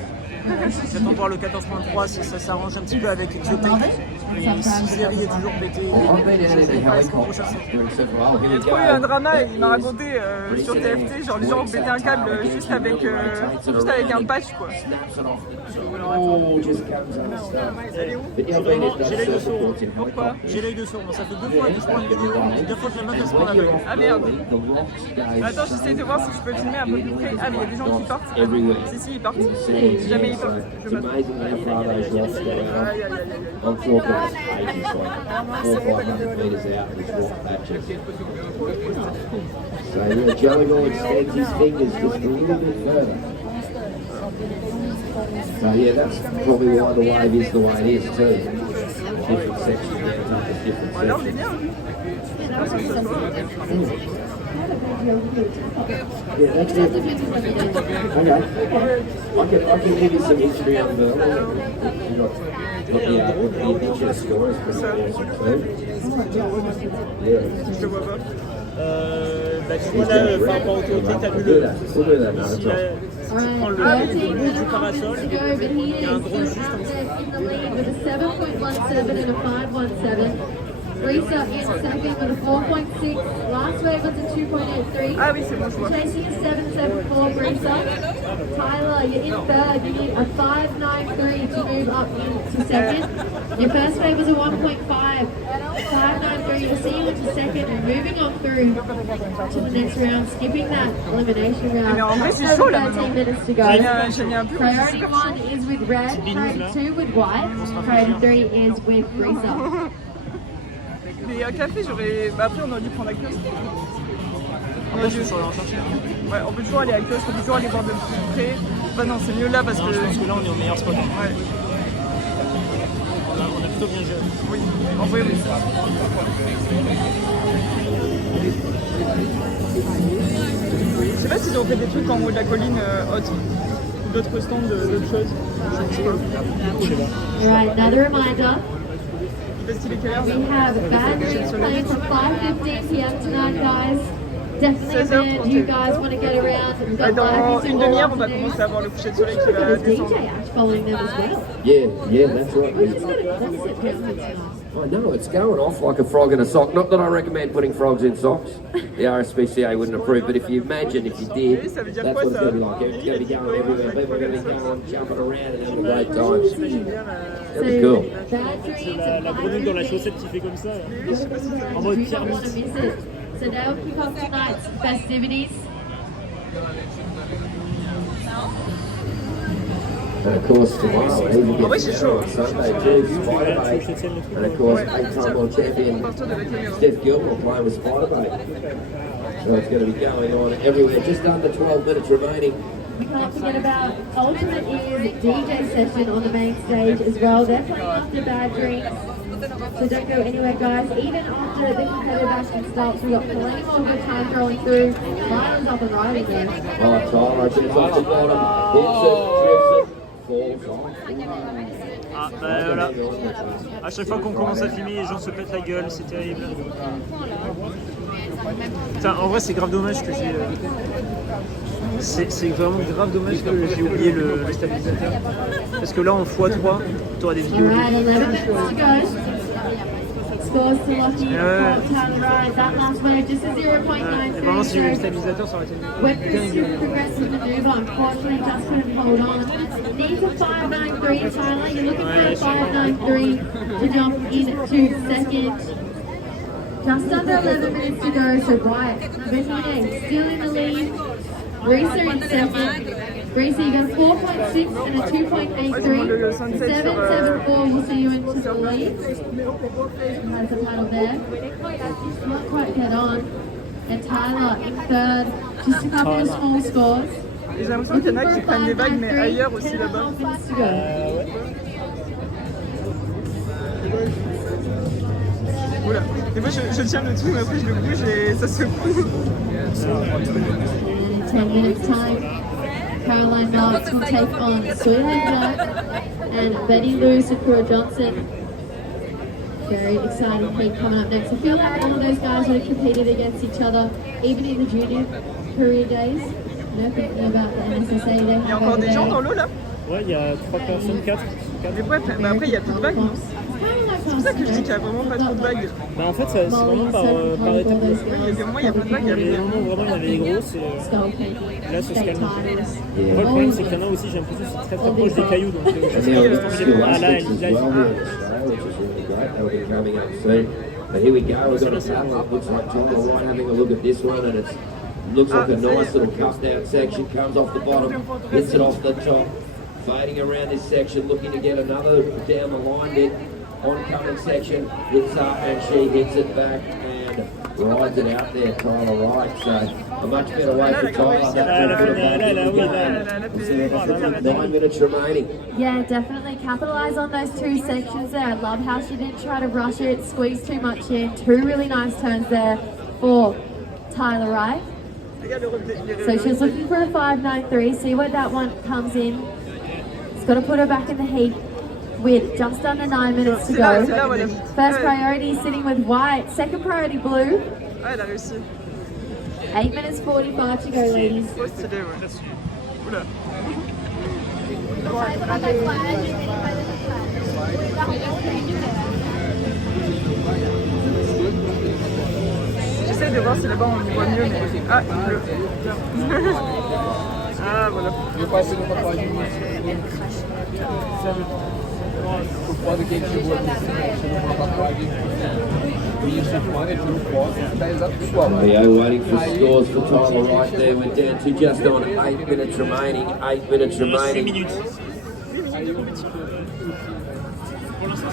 J'attends de voir le 14.3 si ça s'arrange un petit peu avec Exotech. Et si Zeri est toujours pété, I've been out in je a sais pas, est-ce qu'on peut helicopter chercher. doing several. Here Il y a we trop eu un go. drama, il m'a raconté sur TFT, genre les gens ont pété un câble juste avec un patch quoi. Snaps it off. Oh, just comes unstuck. But yeah, I've been in J'ai l'œil de sourd. surfboards in Pourquoi? helicopters. J'ai l'œil de sourd. Bon, ça fait 2 fois que je prends une vidéo, et 2 fois que la meuf elle se prend la When you're gueule. off Ah, merde. early, the rocks go Attends, j'essaie de voir si je peux filmer un peu plus près. Ah mais il y a des gens qui partent. everywhere. Si, ils partent. In the sea, Si jamais yeah, ils so partent, je it's passe. amazing how far those rocks go out. Aïe, aïe, aïe, aïe. I'm talking 80, like 400 or 500 metres out of these rock patches. So yeah, Jellicle extends his fingers just a little bit further. So yeah, that's probably why the wave is the way it is too. Different sections, different Là on est sections. bien. Merci à toi. Yeah, that's it. Okay. I can give you some history on the indigenous scores. Yeah. Je le vois pas. Bah, tu vois là, par rapport au côté, t'as vu le. Si tu prends le bout du parasol, il y a un drone juste en dessous. In the lead with a 7.17 and a 5.17. Risa in second with a 4.6. Last wave was a 2.83. Ah oui, c'est bon, je vois. Chasing a 7.74 Risa. Tyler, you're in third. You need a 5.93 to move up into second. Your first wave was a 1.5. 5.93. You're seeing into second and moving on through to the next round, skipping that elimination round. Mais en vrai, c'est chaud là 13 maintenant. minutes to go. J'ai mis un peu, Priority 1 is with red, priority 2 with white, priority 3 is with Risa. Mais un café, j'aurais. Bah après, on aurait dû prendre la kiosque. Après, je suis allé en chercher. Ouais, on peut toujours aller à la kiosque, on peut toujours aller voir de plus près. Bah non, c'est mieux là parce Non, que. je pense que là, on est au meilleur spot. Ouais, On a plutôt bien géré. oui. En vrai, oui. Je sais pas s'ils ont fait des trucs en haut de la colline autres. Ou d'autres stands, d'autres choses. Je sais pas. Je sais pas. Right, another reminder. Parce qu'il est quelle heure We have bad news planned for 5:15 p.m. tonight, guys. Definitely if you guys want to get around. We've got Dans live une music all demi-heure, on va afternoon. commencer à voir le coucher de soleil qui There's va a DJ descendre. act following them as well. Yeah, that's right. That's it down tonight. I know, it's going off like a frog in a sock. Not that I recommend putting frogs in socks. The RSPCA wouldn't approve, but if you imagine if you did, that's what it's going to be like. It's going to be going everywhere. People are going to be going, jumping around and having a great time. It'll be cool. Bad dreams La and grenouille dans la chaussette qui fait comme ça. En mode you don't want to pyramide. miss it. So they'll kick off tonight's festivities. And of course, tomorrow, even Oh, oui, gets c'est chaud. on Sunday too, Spiderbait. And of course, 8-time world champion Steph Gilmore playing with Spiderbait. So it's going to be going on everywhere. Just under 12 minutes remaining. We can't forget about Ultimate Ears DJ session on the main stage as well. They're playing after Bad Dreams. So don't go anywhere, guys. Even after the competitive action starts, we've got plenty more good times rolling through. Lions up and riding there. Oh, Tyler gets off the bottom, hits it, trips it, falls off. Ah, bah voilà. À chaque fois qu'on commence à filmer, les gens se pètent la gueule, c'est terrible. Putain, en vrai, c'est grave dommage que j'ai. C'est vraiment grave dommage que j'ai oublié le stabilisateur. Parce que là, en x3, t'auras des vidéos. Alright, 11 minutes to go. Scores to Lucky, Tyler Ride. That last wave, just a 0.93. Vraiment, si j'ai eu le stabilisateur, ça aurait été Went through super progressive maneuver, unfortunately just couldn't hold on. Needs a 5.93, Tyler. You're looking for a 5.93 to jump into second. Just under 11 minutes to go, so Bryant, Benine still in the lead. Risa in second. Risa, you got a 4.6 and a 2.83. 7.74 will see you into the lead. Has the title there. Not quite get on. And Tyler in third, just a couple of small scores. Et j'ai l'impression qu'il y en a qui prennent des vagues, mais ailleurs aussi là-bas. 12 minutes to go. Oula. Et moi je tiens le truc, mais après je le bouge et ça se fout. And in 10 minutes time, Caroline Marks will take on Soutien and Betty Lou, Sakura Johnson. Very exciting heat coming up next. I feel like all of those guys would have competed against each other, even in the junior career days. You know, thinking about the NSSA they Il y a have encore over des gens dans there. l'eau là. Ouais, il y a 3 personnes, 4. Mais ouais, mais après il y a plus de vagues. C'est pour ça que je dis qu'il n'y a vraiment pas trop de vagues. Bah en fait, c'est vraiment par étapes. Oui, il y a des moments, il y a pas de vagues. Il y a des moments où vraiment il y en avait des grosses et là ça se calme. Après, le problème c'est qu'il y en a aussi, j'ai l'impression que c'est très proche des cailloux, donc je And sais now pas there's si two là, aspects as elle well here in Australia, which is really great. They'll be coming up soon. But here we go, we've got a battle. It looks like John Wright having a look at this one, and it looks like a nice little cut down section. Comes off the bottom, hits it off the top, fading around this section, looking to get another down the line bit. Oncoming section hits up and she hits it back, and rides it out there, Tyler Wright. So a much better way for Tyler. That's 9 minutes remaining. Yeah, definitely capitalise on those two sections there. I love how she didn't try to rush it, squeeze too much in. Two really nice turns there for Tyler Wright. So she's looking for a 5.93. See where that one comes in. It's got to put her back in the heat with just under 9 minutes to go. First priority sitting with white. Second priority blue. 8 minutes 45 to go, ladies. J'essaie de voir si là-bas on y voit mieux, mais... Ah, bleu. Ah, voilà. O foda que a gente chegou aqui, chegou uma tatuagem e isso mano, ele tirou foto, tá exato pessoal. Leo waiting for scores for Tyler Wright there. We're down to just on 8 minutes remaining. 8 minutes remaining.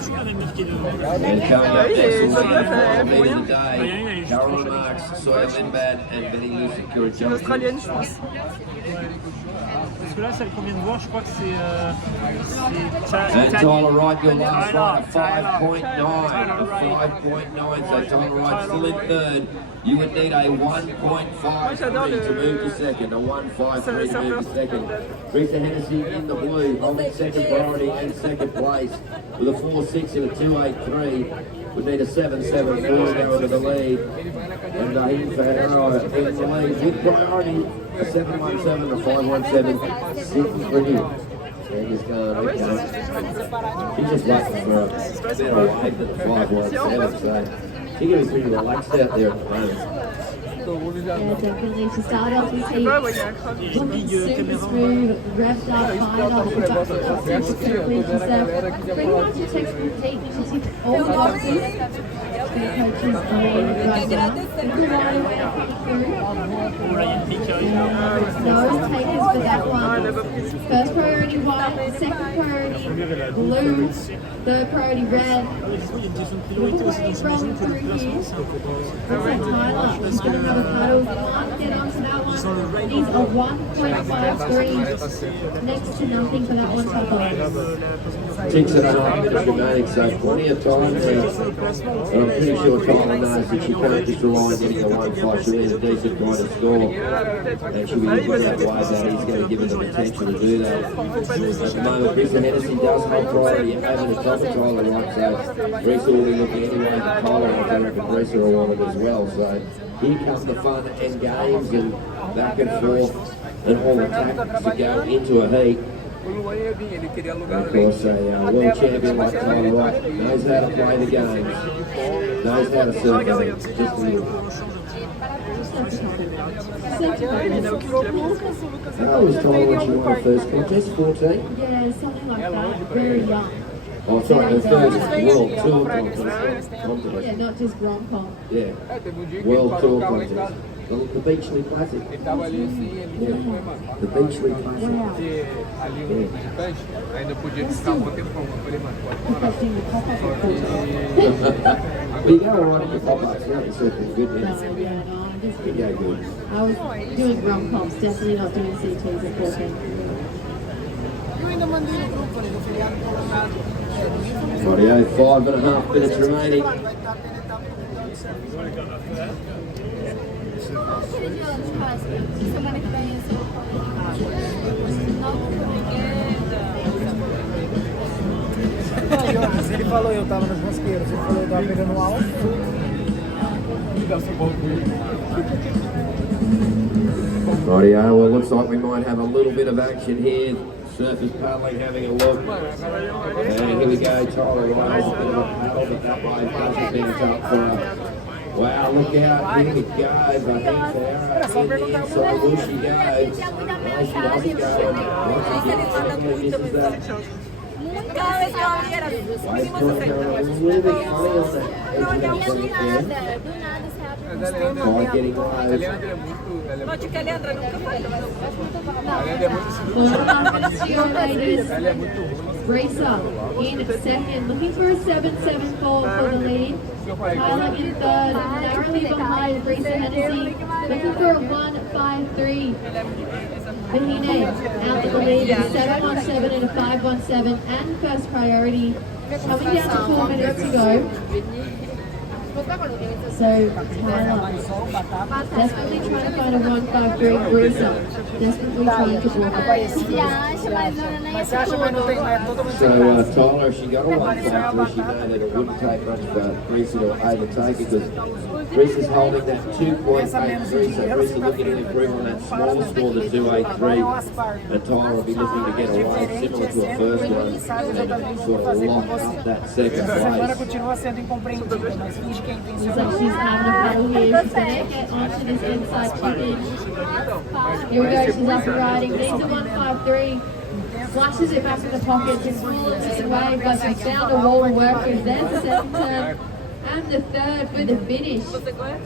And coming up next will be the meet of the day. Caroline Marks, Sawyer Lindbad, and Betty Lucic. C'est une Australienne, je pense. Parce que là, celle qu'on vient de voir, je crois que c'est... And Tyler Wright, your last ride, a 5.9. A 5.9, so Tyler Wright still in third. You would need a 1.53 to move to second, a 1.53 to move to second. Rita Hennessy in the blue, holding second priority and second place with a 4.6 and a 2.83. Would need a 7.74 to go into the lead. And Ian Ferreira in the lead with priority, a 7.17 and a 5.17, sitting pretty. And he's going, okay. He's just lucky for a better weight than the 5.17, so he's going to be pretty relaxed out there at the moment. Yeah, definitely. To start off with heat, looking super smooth, revved up, fired up, the back up super quickly. She's pretty much a textbook heat. She's hit all the boxes. The coaches are in right now. Those takers for that one. First priority white, second priority blue, third priority red. Looking for a rolling through here. Looks like Tyler is going to have a paddle. Can't get onto that one. These are 1.53. Next to nothing for that one, Tyler. 6.5 minutes remaining, so plenty of time now. And I'm pretty sure Tyler knows that she can't just rely on getting a 1.5. She'll need a decent point to score. And she'll be looking that way that he's going to give her the potential to do that. At the moment, Rita Hennessy does hold priority and over the top of Tyler Wright, so Rita will be looking anyway at Tyler, and I reckon Rita will want it as well. So here come the fun and games and back and forth and all the tactics that go into a heat. And of course, a world champion like Tyler Wright knows how to play the games, knows how to serve games. Just a little. How was Tyler when she won her first contest? 14? Yeah, something like that. Very young. Oh, sorry, her first World Tour contest. Yeah, not just rom-com. Yeah, World Tour contest. The Beachley Classic. The Beachley Classic. Ainda podia ficar um tempão. Eu falei, mano, pode parar. Well, you go around in your pop-ups, you're not yourself good, man. Yeah, no, I'm just You go good. I was doing rom-coms, definitely not doing CTs at 14. Rightio, 5.5 minutes remaining. Ele falou eu tava nas mosqueiras, ele falou eu tava pegando alto. Rightio, well, looks like we might have a little bit of action here. Surfers paddling, having a look. And here we go, Tyler Wright, a bit of a paddle, but that way passes things up for her. Wow, look out, here it goes. I think Farah in the inside, will she go? No, she doesn't go. Once again, Emily misses that. Wave's going a little bit funny on that edge of that break there. Tide getting low. Ela é muito Risa in second, looking for a 7.74 for the lead. Tyler in third, narrowly behind Risa Hennessy, looking for a 1.53. Bahine out in the lead, 7.17 and a 5.17, and first priority. Coming down to 4 minutes to go. So Tyler desperately trying to find a 1.53. Risa desperately trying to block it. So Tyler, she got a 1.53. She knew that it wouldn't take much for Risa to overtake it because Risa's holding that 2.83. So Risa looking to improve on that small score, the 2.83. And Tyler will be looking to get away similar to a first one and sort of lock up that second place. Looks like she's having a battle here. She's going to get onto this inside chicken. Here we go, she's up and riding. Needs a 1.53. Flashes it back in the pocket. Just smaller this away, but she's found a wall of workers. There's the second turn. And the third for the finish.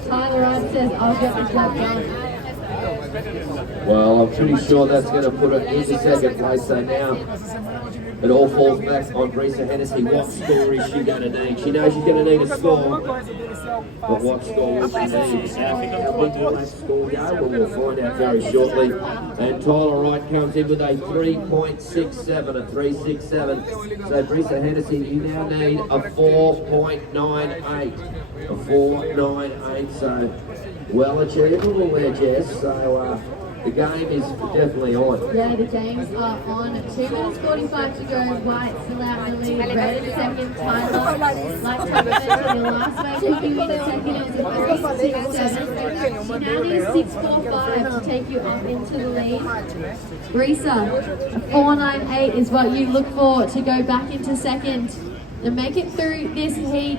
Tyler Ryan says, I'll get this lap done. Well, I'm pretty sure that's going to put her into second place. So now it all falls back on Risa Hennessy. What score is she going to need? She knows she's going to need a score, but what score will she need? How big will that score go? Well, we'll find out very shortly. And Tyler Wright comes in with a 3.67, a 3.67. So Risa Hennessy, you now need a 4.98, a 4.98. So well achievable there, Jess. So the game is definitely on. Yeah, the games are on. 2 minutes 45 to go. White still out in the lead. Red in second. Tyler, like Trevor mentioned, the last way to be in the second is a 3.67. She now needs 6.45 to take you up into the lead. Risa, a 4.98 is what you look for to go back into second. And make it through this heat.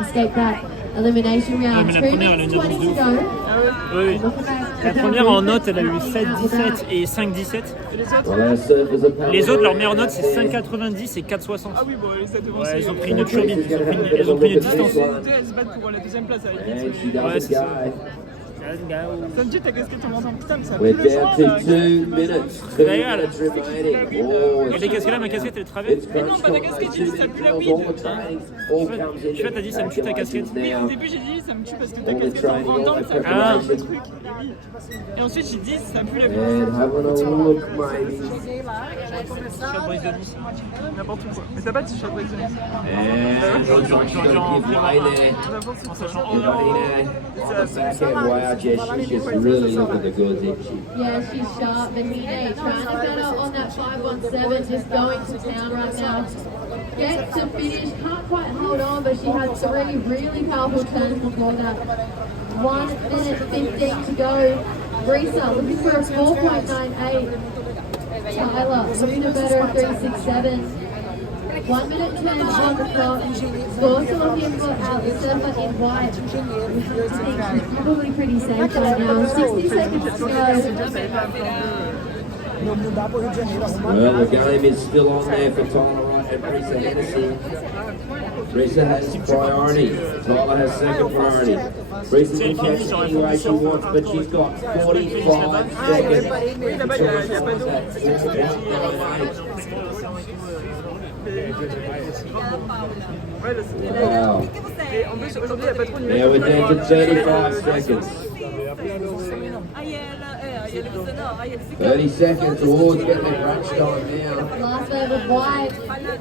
Escape that elimination round. 2 minutes 20 to go. Oui. La première en note, elle a eu 7,17 et 5,17. Les autres, leur meilleure note, c'est 5,90 et 4,60. Ah oui, bon, ça devant. Ouais, ils ont pris une turbine, ils ont pris une distance. Elles se battent pour la deuxième place avec les. Ouais, c'est ça. Comme tu ta casquette, on m'entend. Putain, mais ça We're pue le down sang, to là. 2 minutes. 2 minutes remaining. Oh, Et les casquettes là, ma casquette, elle est travée. Mais non, pas ta casquette, j'ai dit ça pue la weed. Tu vois, t'as dit ça me tue ta casquette. Oui, au début, j'ai dit ça me tue parce que ta casquette en vendant, ça pue le truc. Et ensuite, j'ai dit ça pue la weed. And having a look, maybe. T-shirt brise de Nice. N'importe quoi. Mais t'as pas de t-shirt brise de Nice. And she's going to give way there. En sachant On the back end, wow, Jess, she's just really looking the goods, isn't she? Yeah, she's sharp. Bahine trying to battle on that 5.17, just going to town right now. Get to finish, can't quite hold on, but she had 3 really powerful turns before that. 1 minute 15 to go. Risa looking for a 4.98. Tyler looking to better a 3.67. 1 minute 10 on the clock. Score still looking for AUSTRALIE in white. I think she's probably pretty safe right now. 60 seconds to go. Well, the game is still on there for Tyler Wright and Risa Hennessy. Risa has priority. Tyler has second priority. Risa can catch any way she wants, but she's got 45 seconds. Wow. Now we're down to 35 seconds. 30 seconds towards getting the crunch time now. Last wave of white.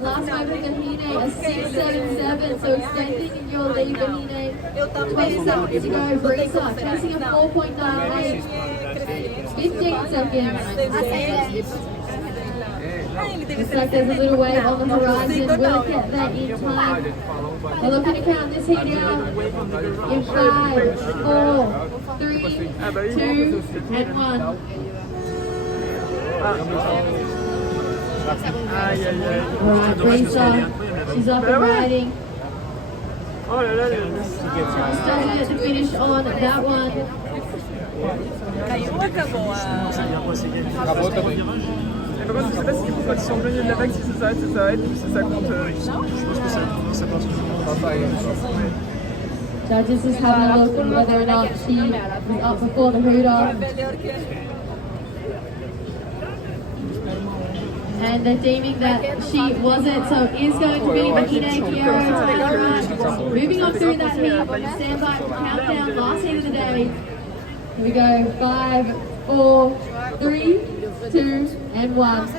Last wave of Bahine, a 6.77. So extending your lead, Bahine. 20 seconds to go. Risa chasing a 4.98. 15 seconds. Looks like there's a little wave on the horizon. Will it get that in time? We're looking to count this heat out in 5, 4, 3, 2, and 1. Alright, Risa, she's up and riding. Oh là là, Still yet to finish on that one. par contre, je sais pas si du coup, quand ils sont au milieu de la vague, si ça s'arrête, ou si ça compte. Je pense que ça passe. Judges is having a look at whether or not she was up before the hoot off. and they're deeming that she wasn't, so it is going to be Mahine Kiero. Moving on through that heat, stand by for countdown, last heat of the day. Here we go, 5, 4, 3, 2, and 1.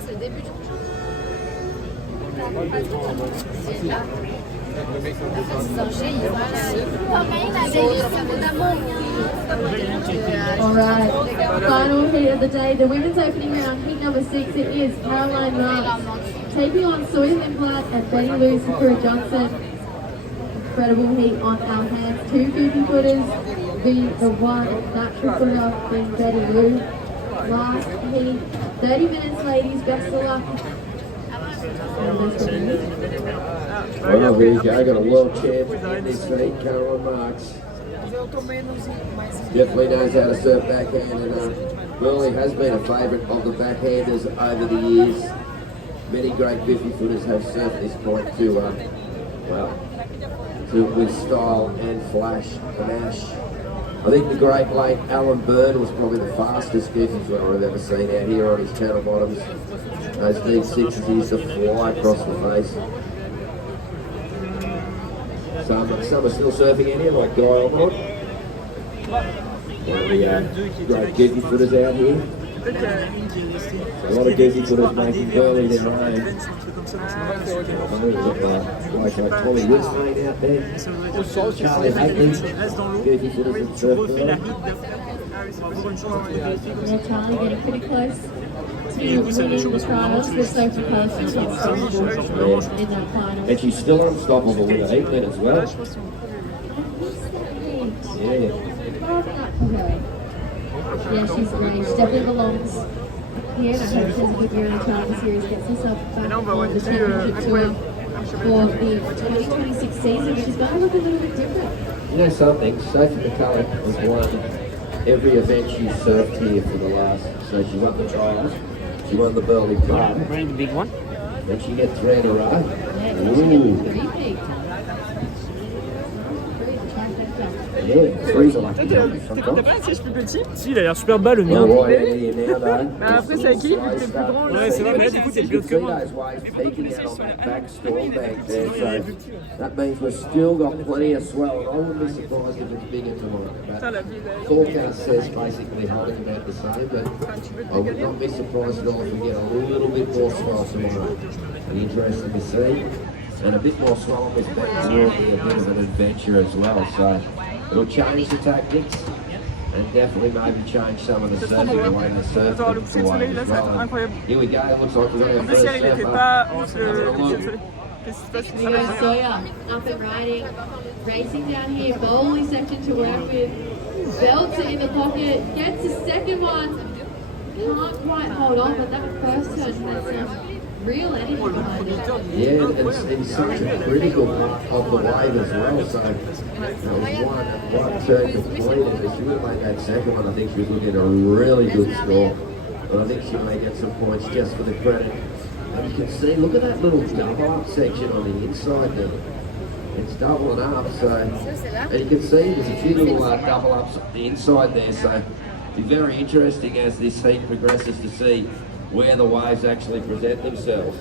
Alright, final heat of the day, the women's opening round, heat number 6, it is Caroline Marks taking on Southen and Betty Lou Sakura Johnson. Incredible heat on our hands, 2 50-footers, the one natural footer being Betty Lou. Last heat, 30 minutes ladies, best of luck. Well, here you go, I got a world champ in this heat, Caroline Marks. Definitely knows how to serve backhand, and Burley has been a favourite of the backhanders over the years. Many great 50-footers have served this point with style and flash, panache. I think the great late Alan Byrne was probably the fastest 50-footer I've ever seen out here on his channel bottoms. Those deep 60s used to fly across the face. Some are still surfing in here, like Guy Almond. One of the great 50-footers out here. A lot of 50-footers making Burley their own. Like Tommy Wilson out there. Charlie Hagley, 50-footers in surf Burley. Yeah, Charlie getting pretty close to winning the trials with Sophie Parsons in that final. And she's still unstoppable with a heat then as well. Yeah. Yeah, she's great. She definitely belongs here. I hope she has a good year in the Trial Series, gets herself back on the championship tour for the 2026 season, which is going to look a little bit different. You know something, Sophie McCulloch has won every event she's surfed here for the last. So she won the trials, she won the Burley Club. Bring the big one. Then she gets 3 in a row. Yeah, Yeah, 3's a lucky T'as number. pas un siège plus petit? Si, il a l'air super bas le mien. Oh, right, yeah, now though. Bah après ça équilibre vu que t'es plus grand. Ouais, c'est vrai, mais là du coup t'es You plus can haut que see moi. those waves peeking out on that back storm bank there, so that means we've still got plenty of swell. And I wouldn't be surprised if it's bigger tomorrow. Putain, la vie, But forecast says basically holding about the same, but I would not be surprised at all if we get a little bit more swell tomorrow. Be interesting to see. And a bit more swell on this bank will be a bit of an adventure as well, so it'll change the tactics. And definitely maybe change some of the surfing, the way they surf the waves as well. And here we go, it looks like we're going to have first surfer. Here goes Sawyer, up and riding, racing down here, bowling section to work with, belts it in the pocket, gets a second one, can't quite hold on, but that first turn has some real energy behind it. Yeah, and it's such a critical part of the wave as well, so that was one turn completed. If she would have made that second one, I think she was looking at a really good score. But I think she may get some points just for the credit. And you can see, look at that little double up section on the inside there. It's doubling up, so, and you can see there's a few little double ups on the inside there, so it'll be very interesting as this heat progresses to see where the waves actually present themselves.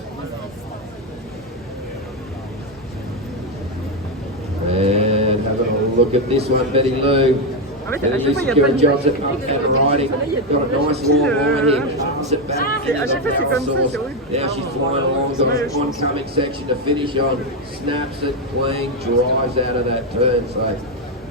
And having a look at this one, Betty Lou. Betty Lou Sakura Johnson up and riding. Got a nice long line here, casts it back into the power source. Now she's flying along, got an oncoming section to finish on. Snaps it, clean, drives out of that turn. So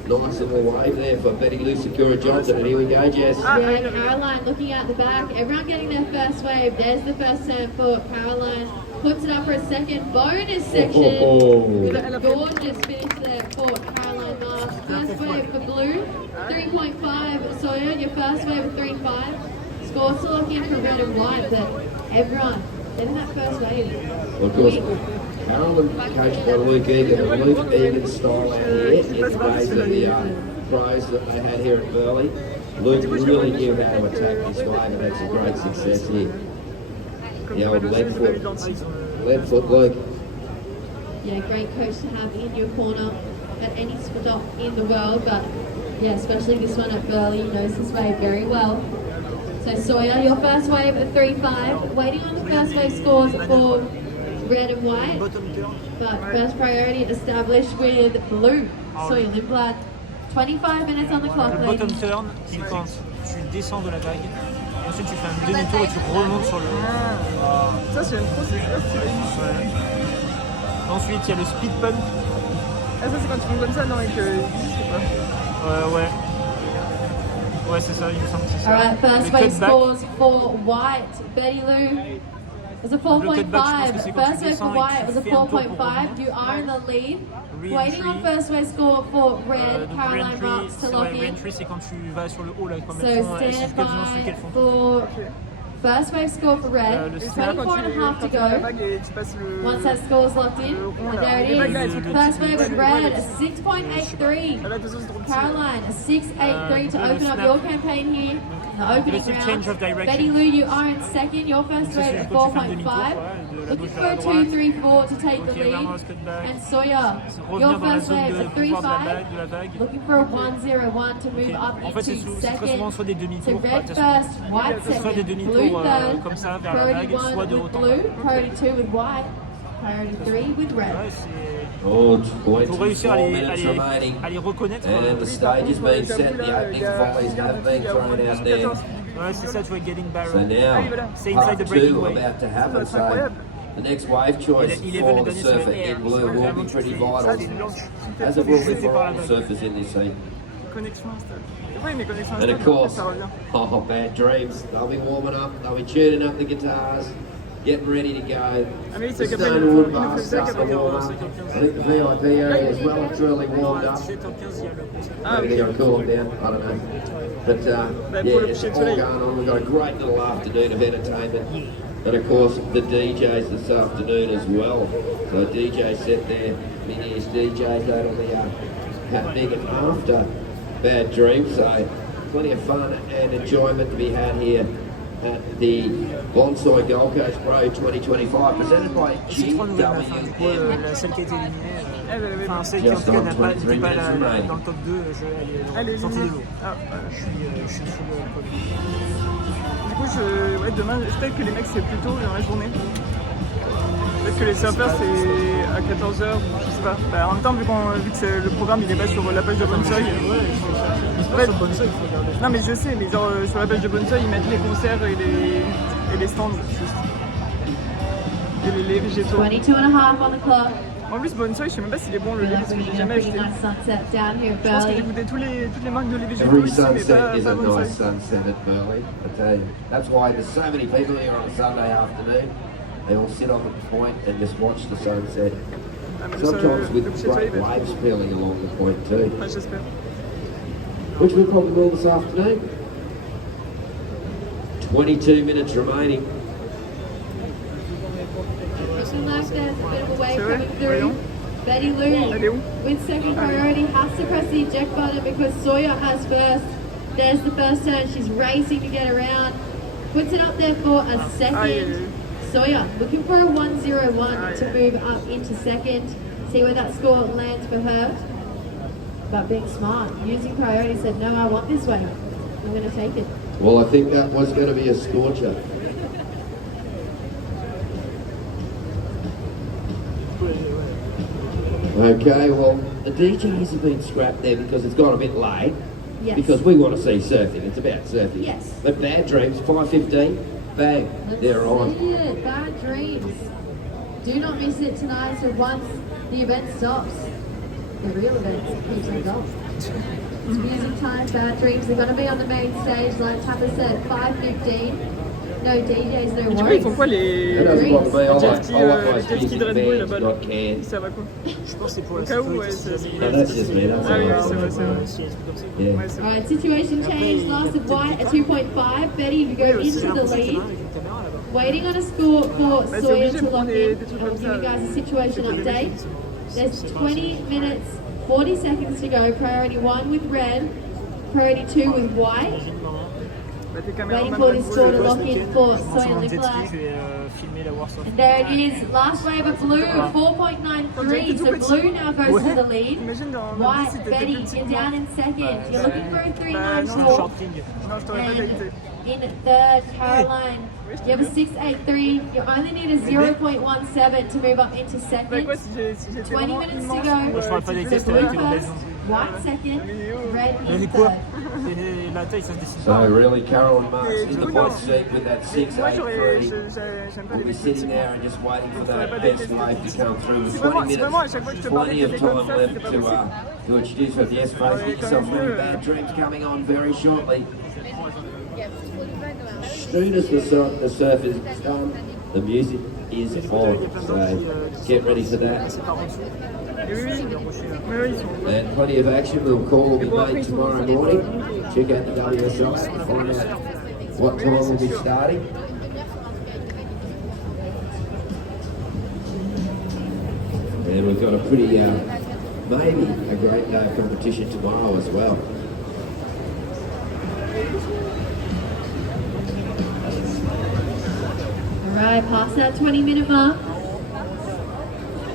nice little wave there for Betty Lou Sakura Johnson. And here we go, Jess. Yeah, Caroline looking out the back. Everyone getting their first wave. There's the first turn for Caroline. Puts it up for a second bonus section. With a gorgeous finish there for Caroline Marks. First wave for Blue, 3.5. Sawyer, your first wave of 3.5. Score still looking for red and white, but everyone getting that first wave. Well, of course, Carolyn coached by Luke Egan, and Luke Egan's style out here in the days of the pros that they had here at Burley. Luke really knew how to attack this wave and had some great success here. The old lead foot Luke. Yeah, great coach to have in your corner at any spot in the world, but Yeah, especially this one at Burley, he knows this wave very well. So Sawyer, your first wave at 3-5. Waiting on the first wave scores for red and white. But first priority established with blue. Sawyer Lindblad. 25 minutes on the clock, Le bottom turn, c'est quand tu descends de la vague. Et ensuite tu fais un demi-tour et tu remontes sur le haut. Ça, c'est une pro, c'est stylé. Ensuite, il y a le speed pump. Ah, ça, c'est quand tu fais comme ça, non, avec je sais pas. Ouais. Ouais, c'est ça, il me semble que c'est ça. Alright, first Le wave cutback. scores for white. Betty Lou was a 4.5. First wave for white was a 4.5. You are in the lead. Waiting on first wave score for red. Caroline Rocks to lock in. Re-entry, c'est quand tu vas sur le haut, là, comme So elles font. stand C'est quasiment celui by qu'elles font. for first wave score for red. Le 24 and a half to Quand tu fais la go. vague et tu passes le... Once that score's locked in, and there it is. First wave with red, a 6.83. Ah, là, de toute façon, c'est trop petit. Caroline, a 6.83 to open up your campaign here. The opening Little change of round. direction. Betty Lou, you are in second. Your first wave at 4.5. Looking for a 2-3-4 to take the lead. And Sawyer, your first wave at 3.5. Looking for a 1-0-1 to move up En fait, c'est into très souvent second. soit des So demi-tours, red first, white soit des second, blue demi-tours third, comme ça vers la priority vague, soit 1 de haut with en blue, bas. priority 2 with white, priority 3 with red. Ouais, c'est... Oh, Faut réussir à 24 les, minutes remaining. à les reconnaître. And the stage has been set. The opening volleys have been thrown out there. Ouais, c'est ça, tu vois, getting barrel. So now, C'est inside the part breaking 2 wave. about to happen. C'est So incroyable. the next wave choice Il est for venu the dernier sur surfer le air. in blue will be pretty vital, as it will be for all the surfers in this scene. Connexion instable. Oui, mais connexion And instable, of course, ça revient. oh, bad dreams. They'll be warming up. They'll be tuning up the guitars, getting ready to go. Ah, mais The c'est qu'après, Stonewood il nous bar fait ça starts to qu'après, warm up. I think the VIP area as well have truly warmed up. Maybe they're going to cool them down. I don't know. But yeah, it's all going on. We've got a great little afternoon of entertainment. And of course, the DJs this afternoon as well. So DJ set there, mini-ish DJs out on the happening after Bad Dreams. So plenty of fun and enjoyment to be had here at the Bonsai Gold Coast Pro 2025, presented by C'est 3 nouvelles meufs, hein, du coup, celle qui a été éliminée, enfin celle qui en tout cas n'était pas dans le top 2, elle est sortie de l'eau. Ah, Je suis sous le podium. du coup, ouais, demain, peut-être que les mecs c'est plus tôt dans la journée. Peut-être que les surfeurs c'est à 14h ou je sais pas. Bah, en même temps, vu que le programme il est pas sur la page de Bonsai. Ouais, sur Bonsai, il faut regarder. Non, mais je sais, mais genre sur la page de Bonsai ils mettent les concerts et les stands. Et les végétaux. 22 and a half on the clock. En plus, Bonsai, je sais même pas s'il est bon le lait We're parce que j'ai bringing a jamais pretty acheté. nice sunset down here at Je pense que j'ai Burley. goûté toutes les marques de lait végétaux Every ici, mais sunset pas is a nice Bonsai. sunset at Burley, I tell you. That's why there's so many people here on a Sunday afternoon. They all sit on the point and just watch the sunset. Ah, mais Sometimes le with coucher de soleil great va être- waves peeling along the point too. Ah, j'espère. Which we probably will this afternoon. 22 minutes remaining. Looking like there's a bit of a wave C'est vrai? coming through. Voyons. Betty Elle est Lou, où? with second priority, has to press the eject button because Sawyer has first. There's the first turn. She's racing to get around. Puts it up there for a second. Aye. Sawyer looking for a 1-0-1 to move up into second. See where that score lands for her. But being smart, using priority, said, no, I want this way. I'm going to take it. Well, I think that was going to be a scorcher. Okay, well, the DJs have been scrapped there because it's got a bit late. Yes. Because we want to see surfing. It's about surfing. Yes. But Bad Dreams, 5:15, bang, they're on. See it. Bad dreams. Do not miss it tonight. So once the event stops, the real event keeps on going. It's music time. Bad dreams. They're going to be on the main stage, like Tapper said, 5:15. No DJs, no Du coup, ils font worries. quoi les It doesn't bother me. I like ski, my jet ski music de Red Bull bands, là-bas? not cans. Ça va quoi? Je pense que c'est pour Au la cas où, ouais, sécurité. c'est... No, that's just me. That's Ah oui, all. c'est vrai, c'est vrai. Yeah. Ouais, c'est vrai. All right, situation change. Last of white at 2.5. Betty to go into the lead. Waiting on a score for c'est Sawyer obligé to de lock prendre in. des trucs I'll comme give you ça. guys a situation update. There's 20 minutes, 40 seconds to go. Priority 1 with red, priority 2 with white. Bah, t'es Waiting caméraman. for this score to lock in for Sur Soya mon jet ski, Nicolas. je vais filmer la Warsaw. And there it is, last wave of blue, 4.93. So blue now goes to the lead. Imagine dans White, si t'étais Betty, petit. you're down in second. You're looking for a Non, 394. Short king. Non, je t'aurais pas qualité. In third, Caroline, you have a 683. You only need a 0.17 to move up into Bah second. quoi, si j'étais 20 vraiment minutes to immense, go. Moi, je parle pas des tests Blue avec les first, belges. white second, red Mais in quoi? third. Et la taille, ça se décide So pas. really, Caroline Marks Mais in du the coup, front non. seat with that Moi, 683. j'aime pas We'll les be mecs sitting petits. there and just waiting for Faudrait that pas best détester wave les to come through. Si 20 vraiment, à minutes, chaque fois que je te parlais, plenty of t'étais comme time ça, left c'était pas to possible. introduce her. Yes, Faith, get yourself ready. Bad Dreams coming on very shortly. As soon as the surf is done, the music is on. So get ready for that. Et oui, oui. Mais oui, ils sont. And plenty of action. The call will be made tomorrow morning. Check out the WSI and find out what time we'll be starting. And we've got a pretty, maybe a great day of competition tomorrow as well. Alright, past that 20-minute mark.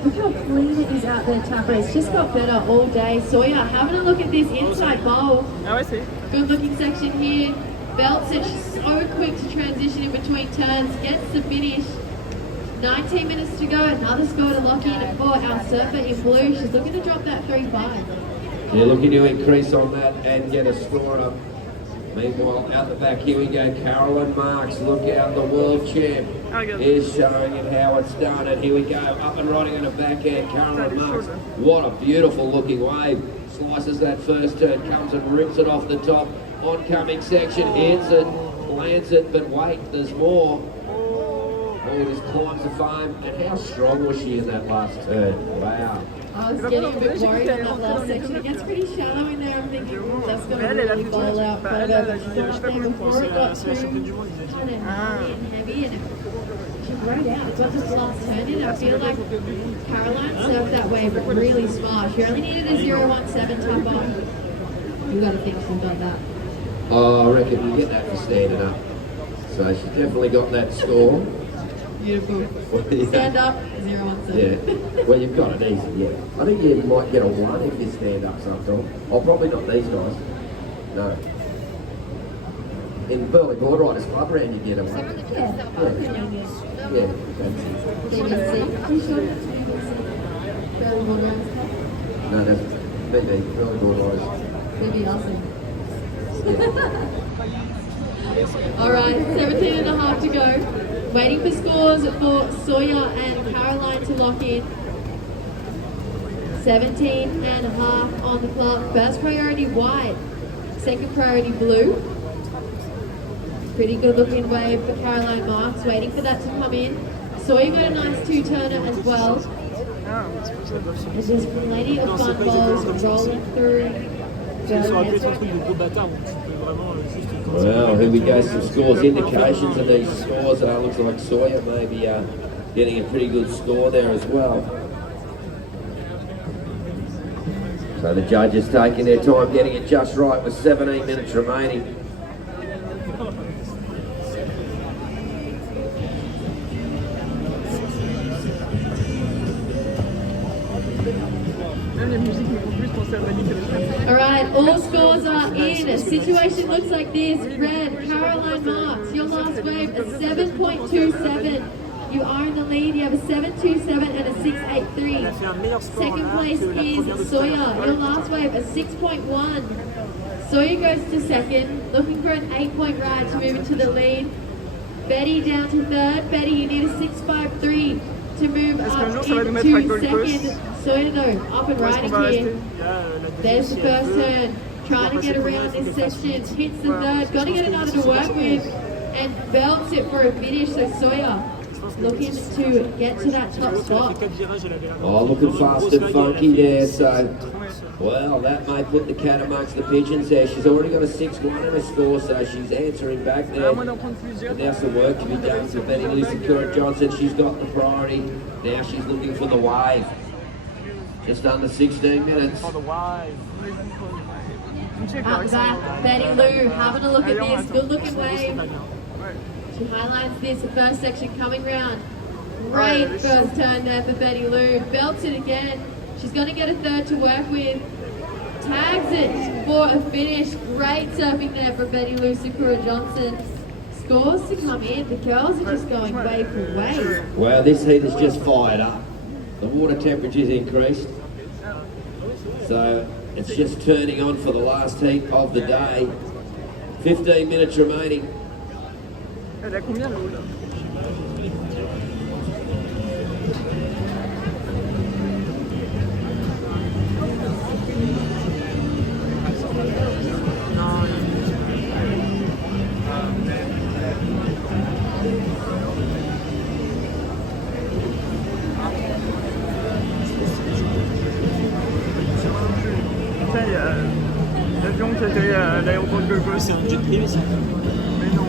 Look how clean it is out there, Tapper. It's just got better all day. Sawyer, having a look at this inside bowl. Ah ouais, c'est. Good looking section here. Belts it, she's so quick to transition in between turns. Gets the finish. 19 minutes to go. Another score to lock in for our surfer in blue. She's looking to drop that 3-5. They're looking to increase on that and get a score up. Meanwhile, out the back, here we go, Caroline Marks. Look out, the world champ is showing it how it's done. And here we go, up and riding on a backhand, Caroline Marks. What a beautiful looking wave. Slices that first turn, comes and rips it off the top. Oncoming section, hits it, lands it, but wait, there's more. Oh, just climbs the foam. And how strong was she in that last turn? Wow. I was getting a bit worried on that last section. It gets pretty shallow in there. I'm thinking that's going to really bowl out. But there before it got too kind of heavy and she rode out. Got this last turn in. I feel like Caroline surfed that wave really smart. She only needed a 0.17 tap on. You got to think she's got that. Oh, I reckon you get that for standing up. So she's definitely got that score. Beautiful. Stand up, 0.17. Yeah. Well, you've got it easy, yeah. I think you might get a 1 if you stand up sometime. Oh, probably not these guys. No. In Burley Board Riders Club round you get a 1. Yeah. BBC. You sure? Really good runs. No, that's BB, Burley Board Riders. Maybe awesome. All right, 17 and a half to go. Waiting for scores for Sawyer and Caroline to lock in. 17 and a half on the clock. First priority white, second priority blue. Pretty good looking wave for Caroline Marks. Waiting for that to come in. Sawyer got a nice 2-turner as well. There's just plenty of fun balls rolling through. Ça aurait pu être un truc de gros bâtard où tu peux vraiment juste. Well, here we go, some scores, indications of these scores. Looks like Sawyer maybe getting a pretty good score there as well. So the judges taking their time getting it just right with 17 minutes remaining. Alright, all scores are in. Situation looks like this. Red, Caroline Marks, your last wave, a 7.27. You are in the lead. You have a 7.27 and a 6.83. Second place is Sawyer. Your last wave, a 6.1. Sawyer goes to second, looking for an 8-point ride to move into the lead. Betty down to third. Betty, you need a 6.53 to move up into second. Sawyer, no, up and riding here. There's the first turn. Trying to get around this section. Hits the third. Got to get another to work with. And belts it for a finish. So Sawyer looking to get to that top spot. Oh, looking fast and funky there. So, well, that may put the cat amongst the pigeons there. She's already got a 6-1 and a score, so she's answering back there. But now some work to be done for Betty Lucy Curran-Johnson. She's got the priority. Now she's looking for the wave. Just under 16 minutes. At the back, Betty Lou having a look at this. Good looking wave. She highlights this, the first section coming round. Great first turn there for Betty Lou. Belts it again. She's going to get a third to work with. Tags it for a finish. Great surfing there for Betty Lou Sakura Johnson. Scores to come in. The girls are just going wave for wave. Well, this heat has just fired up. The water temperature's increased. So it's just turning on for the last heat of the day. 15 minutes remaining. Elle a combien l'eau là? Il y a l'avion qui atterrit à l'aéroport de Gold Coast. C'est un jet privé ça. Mais non.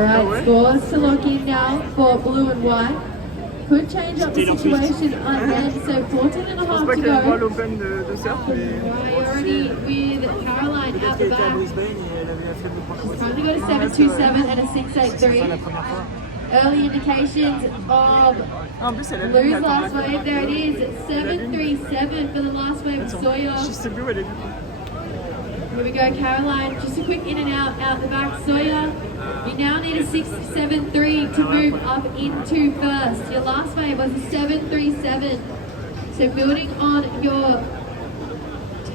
Alright, scores to lock in now for blue and white. Could change up the situation again, so 14 and a Je pense half pas to qu'elle voit go. l'Open de surf, mais Priority with Caroline Peut-être at qu'elle the était à back. Brisbane et elle avait fait le prendre. She's currently got a 7.27 and a C'est pas 6.83. la première fois. Early indications of en plus elle a vu Lou's la last température. wave. There it is, 7.37 for the last wave of Sawyer. Je sais plus où elle est. Here we go, Caroline. Just a quick in and out the back. Sawyer, you now need a 6.73 to move up into first. Your last wave was a 7.37. So building on your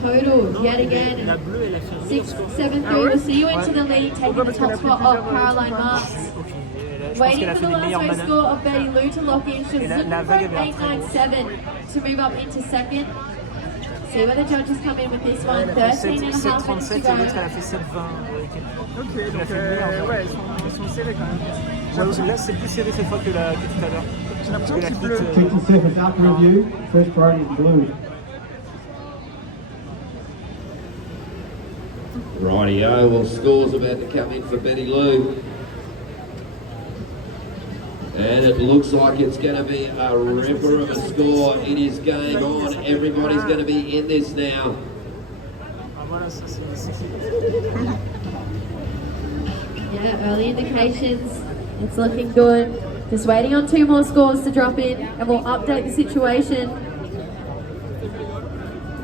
total yet again. La bleue, elle a fait 6.73 will see you into the lead, taking the top spot of Caroline Marks. Je pense qu'elle Waiting a for fait the les last meilleures wave bananes. score of Betty Lou to lock in. She's Et la looking for vague avait l'air très 8.97 to move up into second. See where the judges come in with this one. Elle a fait 13 and a half minutes to 7,37 et go. l'autre elle a fait 7,20. Ok, Elle a donc fait le meilleur. ouais, ils sont serrés quand même. J'avoue, là c'est plus serré cette fois que tout à l'heure. J'ai l'impression Parce que qu'il la pleut. clique, 50 seconds after review. First priority is blue. Rightio, well, scores about to come in for Betty Lou. And it looks like it's going to be a ripper of a score. It is game on. Everybody's going to be in this now. Ah voilà, ça c'est. Yeah, early indications. It's looking good. Just waiting on 2 more scores to drop in and we'll update the situation.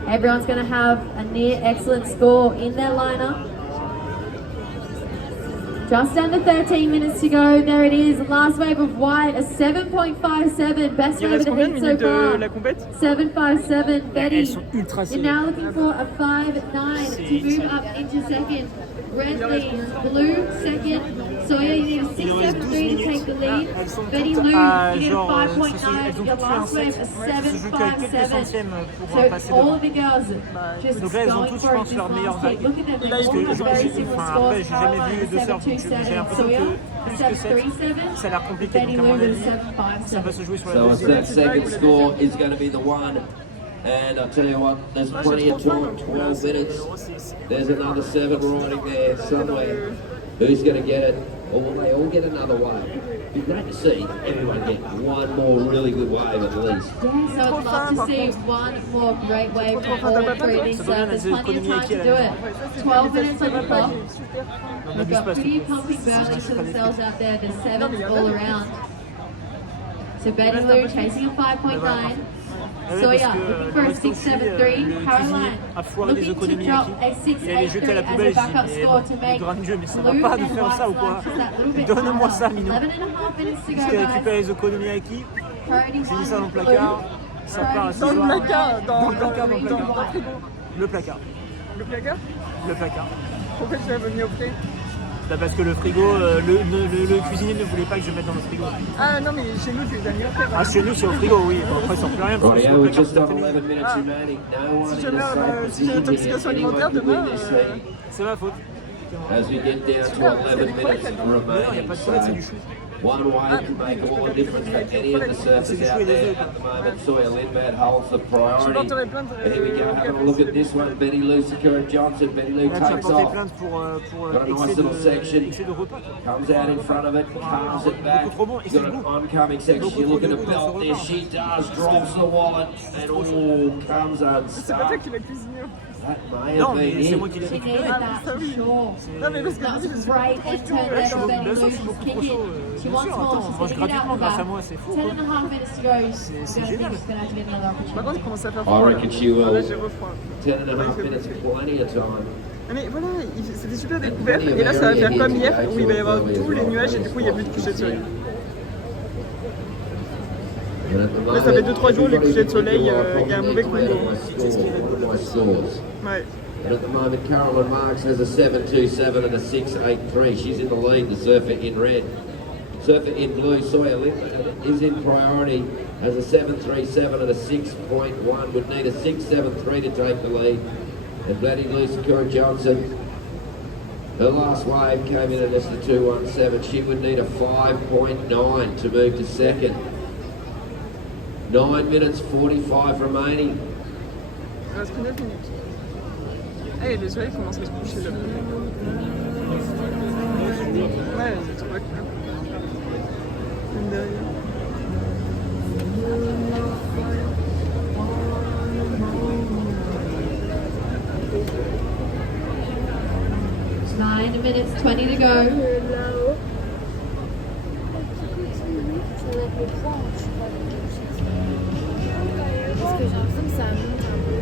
Everyone's going to have a near excellent score in their lineup. Just under 13 minutes to go. There it is. Last wave of white, a 7.57. Best Il wave of reste the combien de heat so minutes de far. la compète? 7.57. Betty, Elles sont ultra you're serrées. now looking for a 5.9 to move up into second. Red leads, blue second. Sawyer, you need a 6.73 to take the lead. Elles sont Betty toutes Lou, à you need a genre, 5.9. elles ont Your toutes fait un last wave, a 7. Ça se joue qu'à quelques 7.57. centièmes pour So passer all devant. of the girls just Donc là, elles ont going toutes, je for it pense, this leur meilleure last vague. heat. Look at them, Et là, they ils all ont- have very ils- similar Enfin, scores. après, j'ai jamais Caroline, vu de a surf, donc j'ai 7.27, l'impression Sawyer, que plus que 7, 7.37. ça a l'air compliqué. Betty Donc à Lou mon with avis, a ça va 7.57. se jouer sur la So it's deuxième. that second score is going to be the one. And I'll tell you what, there's plenty of time, 12 minutes. There's another 7 riding there somewhere. Who's going to get it? Or will they all get another wave? It'd be great to see everyone get one more really good wave at least. Yeah, so I'd love to see one more great wave from all three of these servers. There's plenty of time to do it. 12 minutes on the clock. We've got pretty pumping burlies for themselves out there. There's 7s all around. So Betty Lou chasing a 5.9. Sawyer looking for a 6.73. Caroline a foiré les looking to économies drop acquis. a Il allait jeter à la 6.83 as poubelle, a je backup dis, score to mais make grand Dieu, mais ça va blue pas and de faire ça ou white quoi? flags that little bit Donne-moi ça, tighter. Minou. 11 and a half minutes to go, Parce qu'elle récupère guys. les économies acquis, Priority j'ai mis ça dans le one, placard, ça part à 6 Dans le placard, Dans le placard, dans le placard. Le placard. Le placard? Le placard. Pourquoi tu l'avais mis au prix? Bah parce que le frigo, le cuisinier ne voulait pas que je mette dans le frigo. Ah non, mais chez nous, tu les as mis au prix. Ah, chez nous, c'est au frigo, oui. Bon, après, ça ne sort plus rien. Parce que c'est Rightio, le we're placard just on télé. 11 minutes remaining. No one Si in jamais, a safe si j'ai une position intoxication here. alimentaire Anyone could demain, win this heat. C'est ma faute. As we get down to 11 minutes Non, il n'y a remaining. pas de toilette, c'est du So chou. one wave can make all the difference for any of the surfers out there at the moment. Sawyer Lindbergh holds the Je priority. porterai plainte. Here we go, having a look at this one. Betty Lou, Sakura Johnson. Betty Lou Là, tu as takes porté off. plainte pour Got a nice little section. excès de repas. Quoi. Comes out in front of it, calms it back. Beaucoup trop bon, et c'est Got le an goût. oncoming section. Beaucoup You're trop looking de to goût dans ce belt this. repas. She does. Drops the wallet and all comes C'est pas toi unstuck. qui l'as cuisiné. may Non, have mais been c'est it. moi qui l'ai She récupéré. needed that for sure. Non, mais parce que That je me was suis a great trop end chaud. turn there from Betty Bien sûr, Lou. je suis She's beaucoup trop kicking. chaud. She Bien wants sûr, more. attends, She's on mange going to get out gratuitement the grâce à back. moi, c'est fou. 10 and a half minutes to go. C'est I think génial. she's going to have to get another Par opportunity. contre, il commence à faire I froid. reckon she Ah, là, will. j'ai refroid. 10 and a half minutes, plenty of time. Ah, mais voilà, c'était super découvert. Et là, ça va faire comme hier, où il va y avoir tous les nuages et du coup, il n'y a plus de coucher de soleil. Là, ça fait 2-3 jours, les couchers de soleil, il y a un mauvais combo. Ouais. And at the moment, Carolyn Marks has a 7.27 and a 6.83. She's in the lead, the surfer in red. Surfer in blue, Sawyer Linton, is in priority, has a 7.37 and a 6.1. Would need a 6.73 to take the lead. And Betty Lou Sakura Johnson, her last wave came in at just a 2.17. She would need a 5.9 to move to second. 9 minutes 45 remaining. Il reste plus 9 minutes. Ah, et le soleil commence à se coucher là. Ouais, c'est trop cool. Même derrière. It's 9 minutes 20 to go. Parce que j'ai l'impression que ça monte un peu.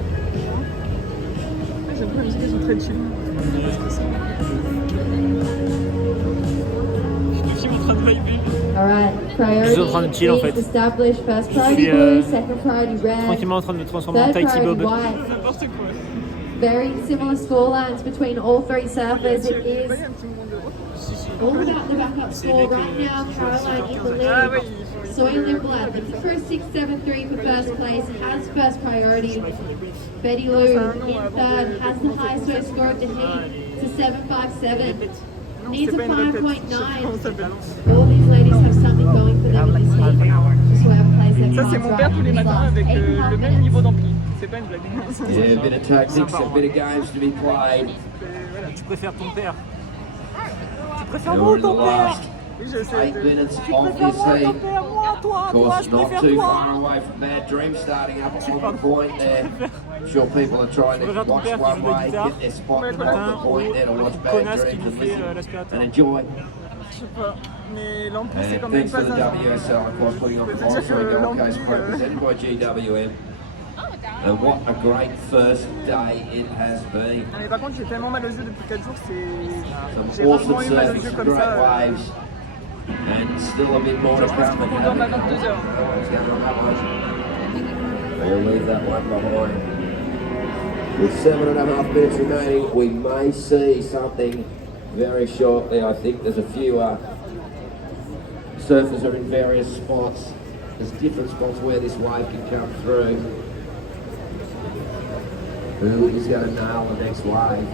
Ah, j'aime bien la musique, ils sont très chill. Je suis en train de vibrer. Alright, Je suis en train de chill, en priority fait. is established. First priority suis, blue, second priority red, Tranquillement en train de me transformer en third Tahiti priority Bob. white. N'importe quoi. Very similar score lines between all three surfers. It Il y a is un petit monde de route. all about the backup score right now. Caroline in the Ah oui, lead. il faut. Sawyer Linton looking for a 6.73 for first place, has first priority. Betty Lou in third, has the highest wave score of the heat to 7.57. Non, Needs c'est a pas une répète. Je sais pas 5.9. comment ça s'appelle. All these ladies have something going for them in this heat. Just whoever plays their Ça, cards c'est mon right père tous in les these matins last avec 8.5 le même minutes. niveau d'ampli. C'est pas une blague. Yeah, a bit of tactics, a bit of games to be played. Tu préfères ton père. Tu préfères And moi we're ou in the ton père? last Oui, je sais. 8 minutes Tu of préfères this moi ou heat. ton père? Moi, toi, Of toi, course, je not préfère too toi. far away from Bad Dream starting up on the point there. I'm sure people are trying to watch one way, get their spot on the point there to watch Bad Dreams and listen and enjoy. Je sais pas. Mais l'ampli, c'est And quand même thanks pas to the ça. WSL, of course, putting on Je the peux te dire Viceroy que Gold Coast l'ampli, represented by GWM. And what a great first day it has been. Ah, mais par contre, j'ai tellement mal aux yeux depuis 4 jours, Some j'ai rarement awesome eu mal aux surfing, yeux some comme great ça. waves. And still a bit more to come. qu'il faut qu'on dorme à 22 heures. We'll leave that one behind. With 7.5 minutes remaining, we may see something very shortly. I think there's a few surfers are in various spots. There's different spots where this wave can come through. Who is going to nail the next wave?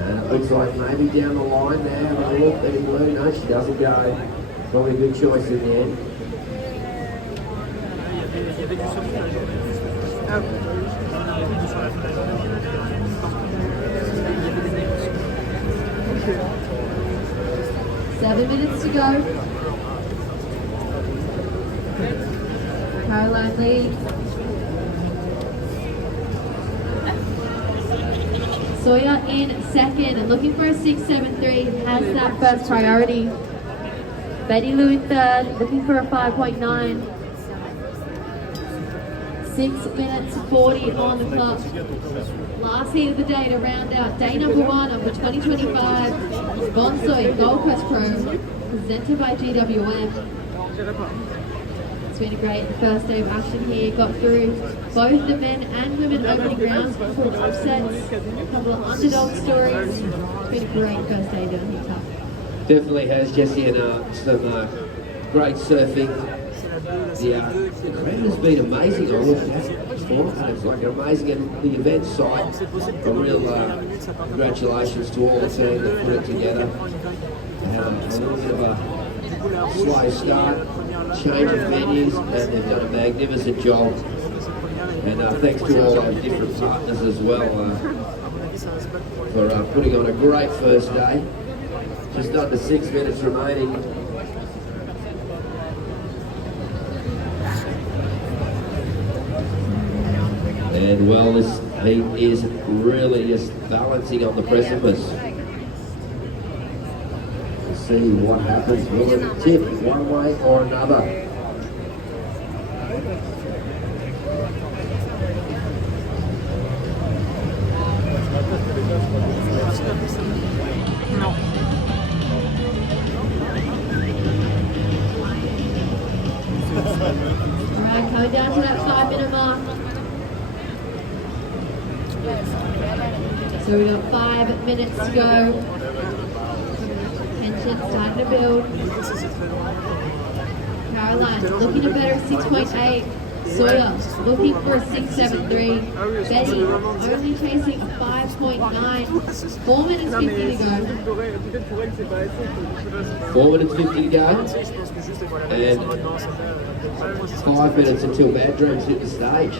And it looks like maybe down the line there, have a look, Betty Lou. No, she doesn't go. Probably a good choice in the end. Ah, 7 minutes to go. Caroline leads. Sawyer in second, looking for a 6.73, has that first priority. Betty Lou in third, looking for a 5.9. 6 minutes 40 on the clock. Last heat of the day to round out day number 1 of the 2025 Bonsoy Gold Coast Pro, presented by GWM. It's been a great first day of action here. Got through both the men and women opening rounds, a couple of upsets, a couple of underdog stories. It's been a great first day down here, tough. Definitely has, Jesse, and some great surfing. The crowd has been amazing. I looked at it before, and it's like amazing. And the event site, a real congratulations to all the team that put it together. A little bit of a slow start, change of venues, and they've done a magnificent job. And thanks to all our different partners as well for putting on a great first day. Just under 6 minutes remaining. And well, this He is really just balancing on the precipice. We'll see what happens. Will it tip one way or another? Alright, coming down to that 5-minute mark. So we've got 5 minutes to go. Tension starting to build. Caroline looking at better 6.8. Sawyer looking for a 6.73. Betty only chasing a 5.9. 4 minutes 50 to go. 4 minutes 50 to go. And 5 minutes until Bad Dreams hit the stage.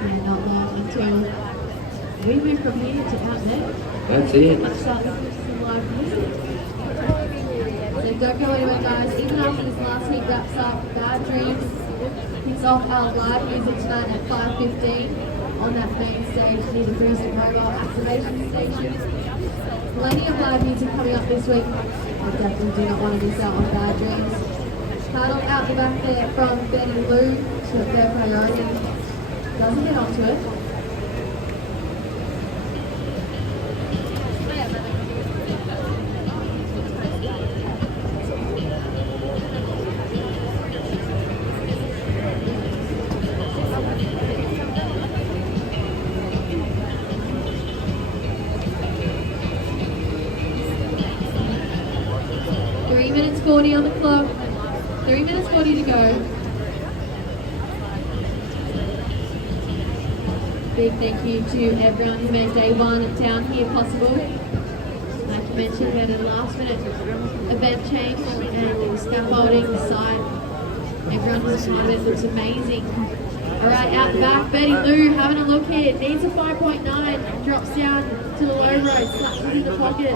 And not long until we move from here to out there. That's it. Let's start listening to some live music. So don't go anywhere, guys. Even after this last heat wraps up, Bad Dreams kicks off our live music tonight at 5:15 on that main stage near the Brewster Mobile Activation Station. Plenty of live music coming up this week. I definitely do not want to miss out on Bad Dreams. Paddle out the back there from Betty Lou to their priority. Doesn't get onto it. 3 minutes 40 on the clock. 3 minutes 40 to go. Big thank you to everyone who made day one down here possible. Like you mentioned, we had a last minute event change and scaffolding the site. Everyone who's part of it looks amazing. Alright, out the back, Betty Lou having a look here. Needs a 5.9, drops down to the low road, slaps it in the pocket.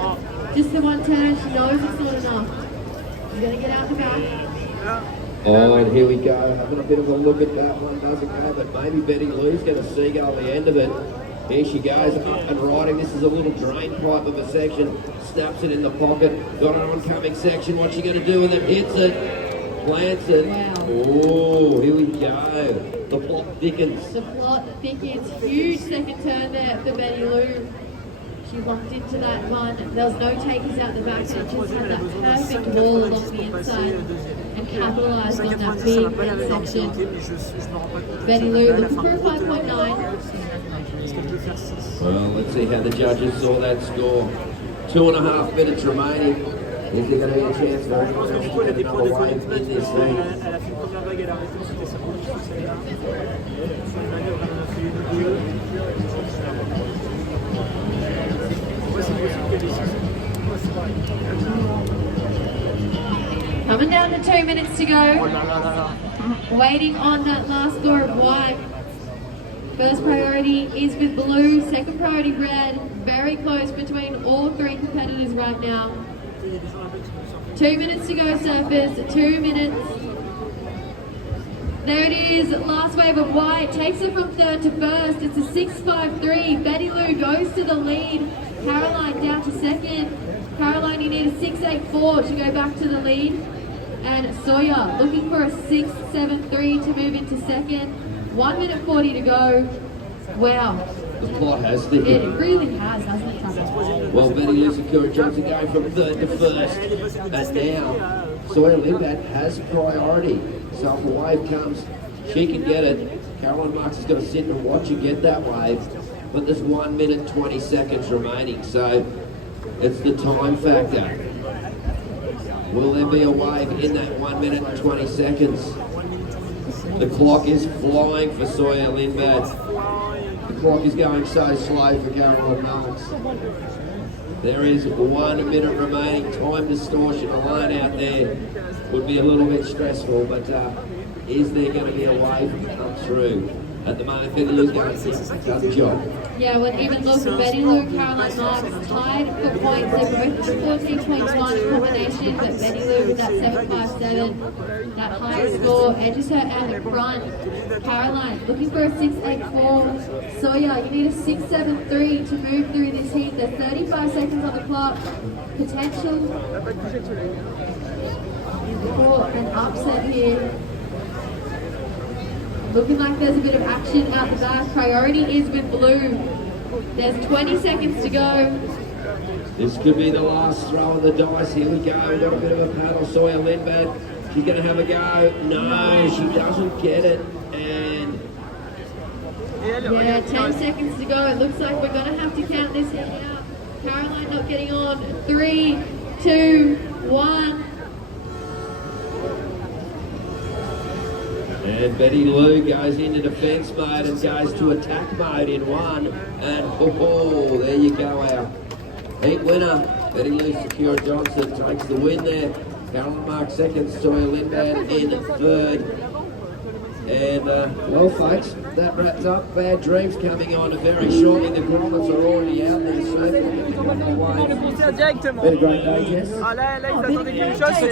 Just the one turn, she knows it's not enough. She's gonna get out the back. Oh, and here we go, having a bit of a look at that one, doesn't go, but maybe Betty Lou's going to seagull the end of it. Here she goes, up and riding. This is a little drain pipe of a section, snaps it in the pocket, got an oncoming section. What's she going to do with it? Hits it, plants it. Wow. Oh, here we go. The plot thickens. The plot thickens. Huge second turn there for Betty Lou. She locked into that one. There was no takers out the back. She just had that perfect wall along the inside and capitalised on that big section. Betty Lou looking for a 5.9. Well, let's see how the judges saw that score. 2.5 minutes remaining. Is there going to be a chance for anyone else to get another wave in this thing? Coming down to 2 minutes to go. Waiting on that last score of white. First priority is with blue, second priority red. Very close between all three competitors right now. 2 minutes to go, surfers. 2 minutes. There it is, last wave of white. Takes it from third to first. It's a 6.53. Betty Lou goes to the lead. Caroline down to second. Caroline, you need a 6.84 to go back to the lead. And Sawyer looking for a 6.73 to move into second. 1 minute 40 to go. Wow. The plot has thickened. It really has, hasn't it, Trevor? Well, Betty Lou Sakura Johnson going from third to first. And now, Sawyer Limbat has priority. So if a wave comes, she can get it. Caroline Marks has got to sit and watch and get that wave. But there's 1 minute 20 seconds remaining, so it's the time factor. Will there be a wave in that 1 minute and 20 seconds? The clock is flying for Sawyer Lindbad. The clock is going so slow for Caroline Marks. There is 1 minute remaining. Time distortion alone out there would be a little bit stressful, but is there going to be a wave come through? At the moment, Betty Lou's going to do a job. Yeah, well, even look, Betty Lou and Caroline Marks tied for points. They're both 14 points on in combination, but Betty Lou with that 7.57, that high score, edges her out in front. Caroline looking for a 6.84. Sawyer, you need a 6.73 to move through this heat. There's 35 seconds on the clock. Potential for an upset here. Looking like there's a bit of action out the back. Priority is with blue. There's 20 seconds to go. This could be the last throw of the dice. Here we go. We've got a bit of a paddle. Sawyer Lindbergh. She's going to have a go. No, she doesn't get it. And yeah, 10 seconds to go. It looks like we're going to have to count this heat out. Caroline not getting on. 3, 2, 1. And Betty Lou goes into defence mode and goes to attack mode in 1. And there you go, our heat winner. Betty Lou Secure Johnson takes the win there. Caroline Mark second, Sawyer Lindbergh in third. And well folks, that wraps up Bad Dreams coming on very shortly. The grommets are already out there. Been a great day, Jess. Ah là, ils attendaient quelque chose, c'est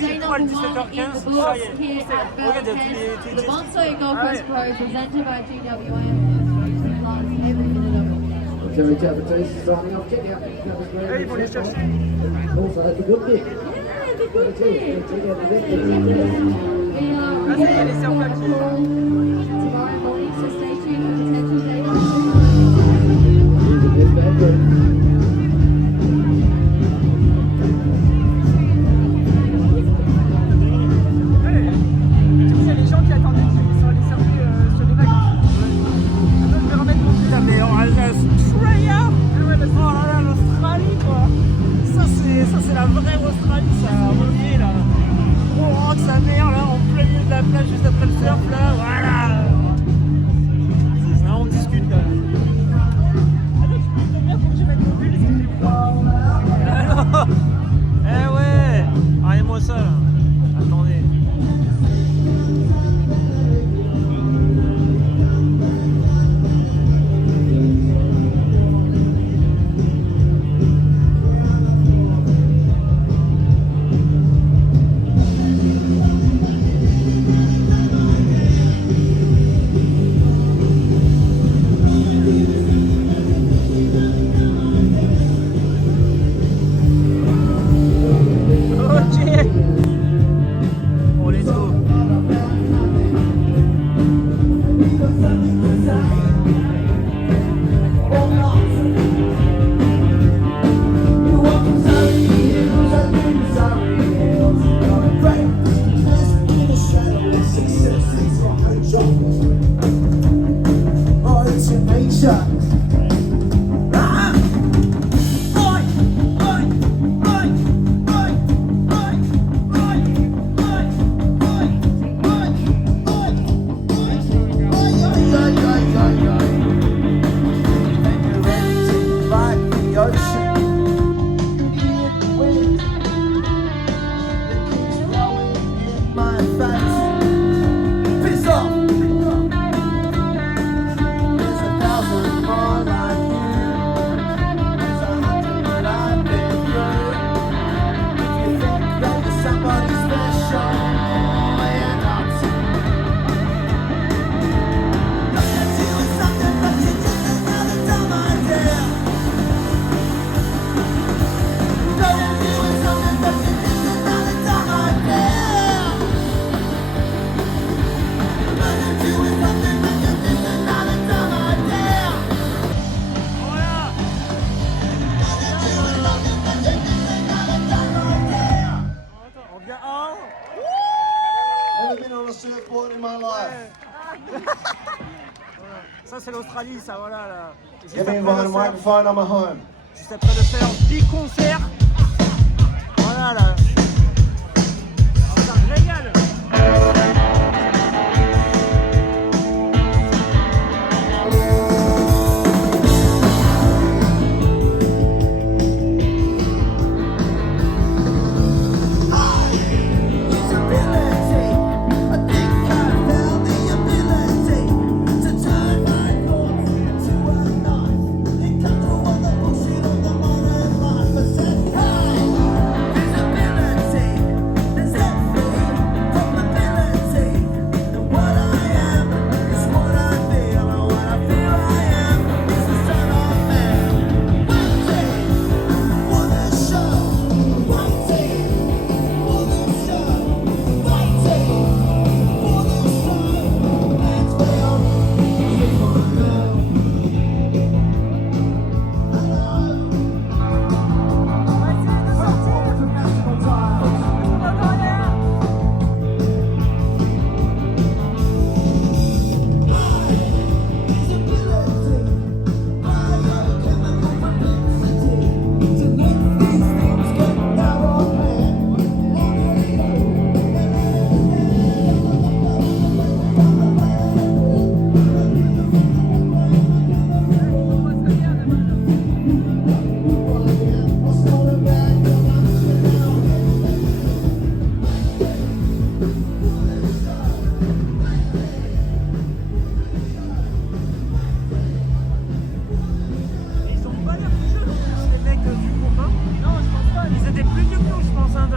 Day number 1 in the books here at Burton. The Monsoy Gold Coast Pro presented by GWA. Terry Tapatese signing off. Check out ils vont les chercher. also that's a good bit. Check out the bit. Ah, ça y est, laissez en papier. Tomorrow morning, so stay tuned for potential day number 2. Here's a bit bad dream. Il y a les gens qui attendaient qu'ils sont allés surfer sur les vagues. Attends, je vais remettre mon Putain, mais Australie! Oh là là, l'Australie quoi! Ça c'est la vraie Australie, ça, revient là! On rentre sa mère là, en plein milieu de la plage juste après le surf là, voilà! Là, on discute là! Attends, tu peux me tenir pour que je mette mon pull parce que j'ai froid. Alors, eh ouais! Regardez-moi ça là! Attendez! Ça c'est l'Australie, ça voilà là. Give me one microphone on my home. Juste après le faire big concert. Voilà là. Ça régale.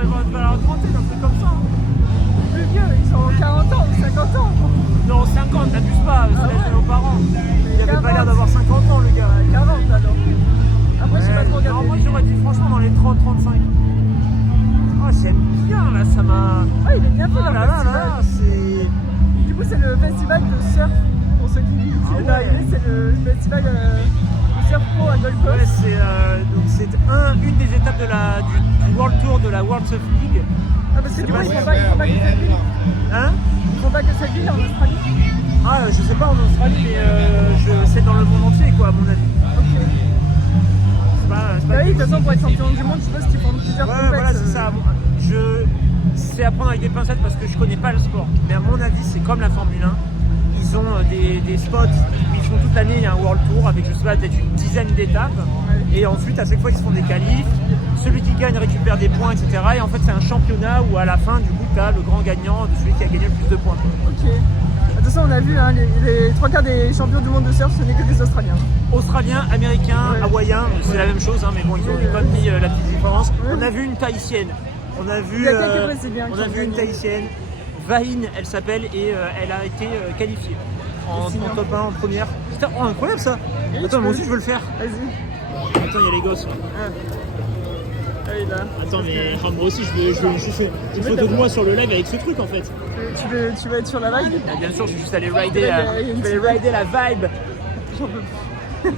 elles vont être à la trentaine, un truc comme ça. Plus vieux, ils ont 40 ans ou 50 ans. Non, 50, t'abuses pas, c'est l'âge de nos parents. Il avait pas l'air d'avoir 50 ans, le gars. 40 alors. Après, je sais pas trop regarder. Moi, j'aurais dit franchement dans les 30-35. Oh, j'aime bien, là, ça m'a... Ah, il est bien fait Oh dans là le là festival. là, c'est... Du coup, c'est le festival de surf. Pour ceux qui viennent d'arriver, c'est le festival de surf pro à Gold Ouais, Coast. c'est une des étapes du World Tour de la World Surf League. Ah, parce que du coup, ils font pas que cette ville. Hein? Ils font pas que cette ville en Australie. Ah, je sais pas en Australie, mais c'est dans le monde entier, quoi, à mon avis. Ok. C'est pas Bah oui, de toute façon, pour être champion du monde, je suppose qu'ils font plusieurs Ouais, compètes. voilà, c'est ça. C'est à prendre avec des pincettes parce que je connais pas le sport. Mais à mon avis, c'est comme la Formule 1. Ils ont des spots où ils font toute l'année, il y a un World Tour avec, je sais pas, peut-être une dizaine d'étapes. Et ensuite, à chaque fois, ils se font des qualifs. Celui qui gagne récupère des points, etc. Et en fait, c'est un championnat où à la fin, du coup, tu as le grand gagnant de celui qui a gagné le plus de points. Ok. De toute façon, on a vu, hein, les 3/4 des champions du monde de surf, ce n'est que des Australiens. Australiens, Américains, Ouais. Hawaïens, c'est la même chose, hein, mais bon, ils ont quand même mis la petite différence. Ouais. On a vu une Tahitienne. On a vu, Il y a quelques Brésiliens qui on a ont vu une gagné. Tahitienne. Vahine, elle s'appelle, et elle a été qualifiée en top 1 en première. Putain, oh, incroyable ça! Attends, moi aussi je veux le faire. Vas-y. Attends, il y a les gosses là. Ah, il est là. Attends, mais enfin, moi aussi je veux une photo de moi sur le live avec ce truc en fait. Tu veux être sur la vague? Ah, bien sûr, je vais juste aller rider, Il y a une la vibe. J'en peux plus.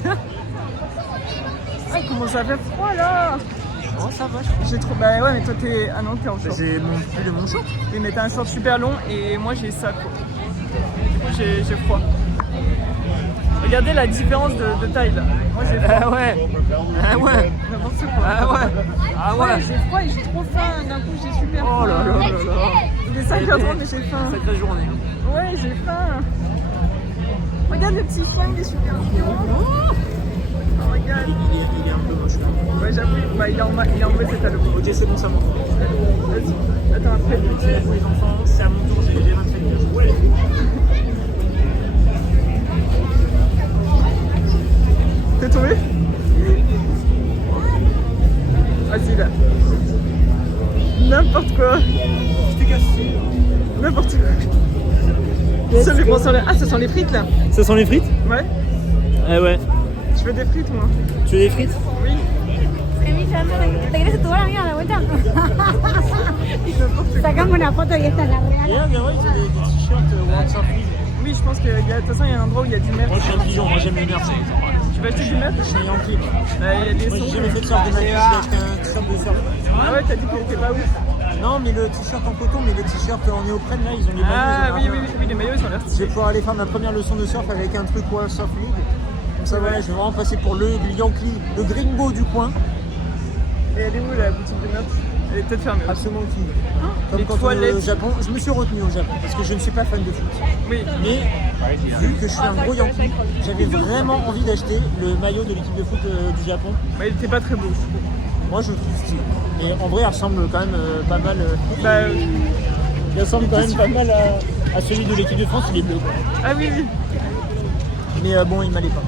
Ah, il commence à faire froid là! Oh, ça va, J'ai trop. Bah ouais, mais toi t'es. Ah non, t'es en short. j'ai mon pull et mon short. Oui, mais t'as un short super long et moi j'ai ça quoi. Du coup, j'ai froid. Regardez la différence de taille là. Moi j'ai froid. Ah ouais. Ah ouais. N'importe quoi. Ah ouais. Ah ouais. J'ai froid et j'ai trop faim. D'un coup, j'ai super faim. Oh là là là là. Il est 5h30 mais j'ai faim. Sacrée journée. Ouais, j'ai faim. Regarde le petit chien, il est super mignon. Oh, regarde. Il est un peu moche là. Ouais, j'avoue, bah, il a enlevé cet aloe. Ok, c'est bon, ça monte. Vas-y. Attends, après. Pour les enfants, c'est à mon tour, j'ai 25 minutes. Ouais. T'es tombé? Vas-y là. N'importe quoi. Je t'ai cassé. N'importe quoi. Ça, mais bon, ah, ça sent les frites là. Ça sent les frites? Ouais. Ah ouais. Je veux des frites moi. Tu veux des frites? Oui. ¿Te quieres tu amiga a la vuelta? N'importe quoi. Sacamos una foto y esta es la real. Et là, bien vrai, ils ont des t-shirts World Surf League. Oui, je pense que de toute façon, il y a un endroit où il y a du merch. Moi, je suis un pigeon, moi j'aime les Merci. Tu veux acheter du merch? Je suis un Yankee. Bah, il y a des Moi, sons. j'ai jamais fait de surf de ma vie, j'ai acheté un t-shirt de surf. Ah ouais, t'as dit qu'il était pas ouf. Non, mais le t-shirt en coton, mais le t-shirt en néoprène, là, ils ont les Ah maillots. oui, les maillots ils sont l'air Je stylés. vais pouvoir aller faire ma première leçon de surf avec un truc World Surf League. Comme ça, voilà, je vais vraiment passer pour le Yankee, le gringo du coin. Et elle est où la boutique de merch? Elle est peut-être fermée. Absolument aucune. les Comme quand on est toilettes. au Japon, je me suis retenu au Japon parce que je ne suis pas fan de foot. Oui. Mais vu que je suis un gros Yankee, j'avais vraiment envie d'acheter le maillot de l'équipe de foot du Japon. Bah, il était pas très beau. Moi, je le trouve stylé. Mais en vrai, il ressemble quand même pas mal. Bah, Il ressemble quand même pas mal à celui de l'équipe de France. Il est bleu, quoi. ah oui. Mais bon, il m'allait pas.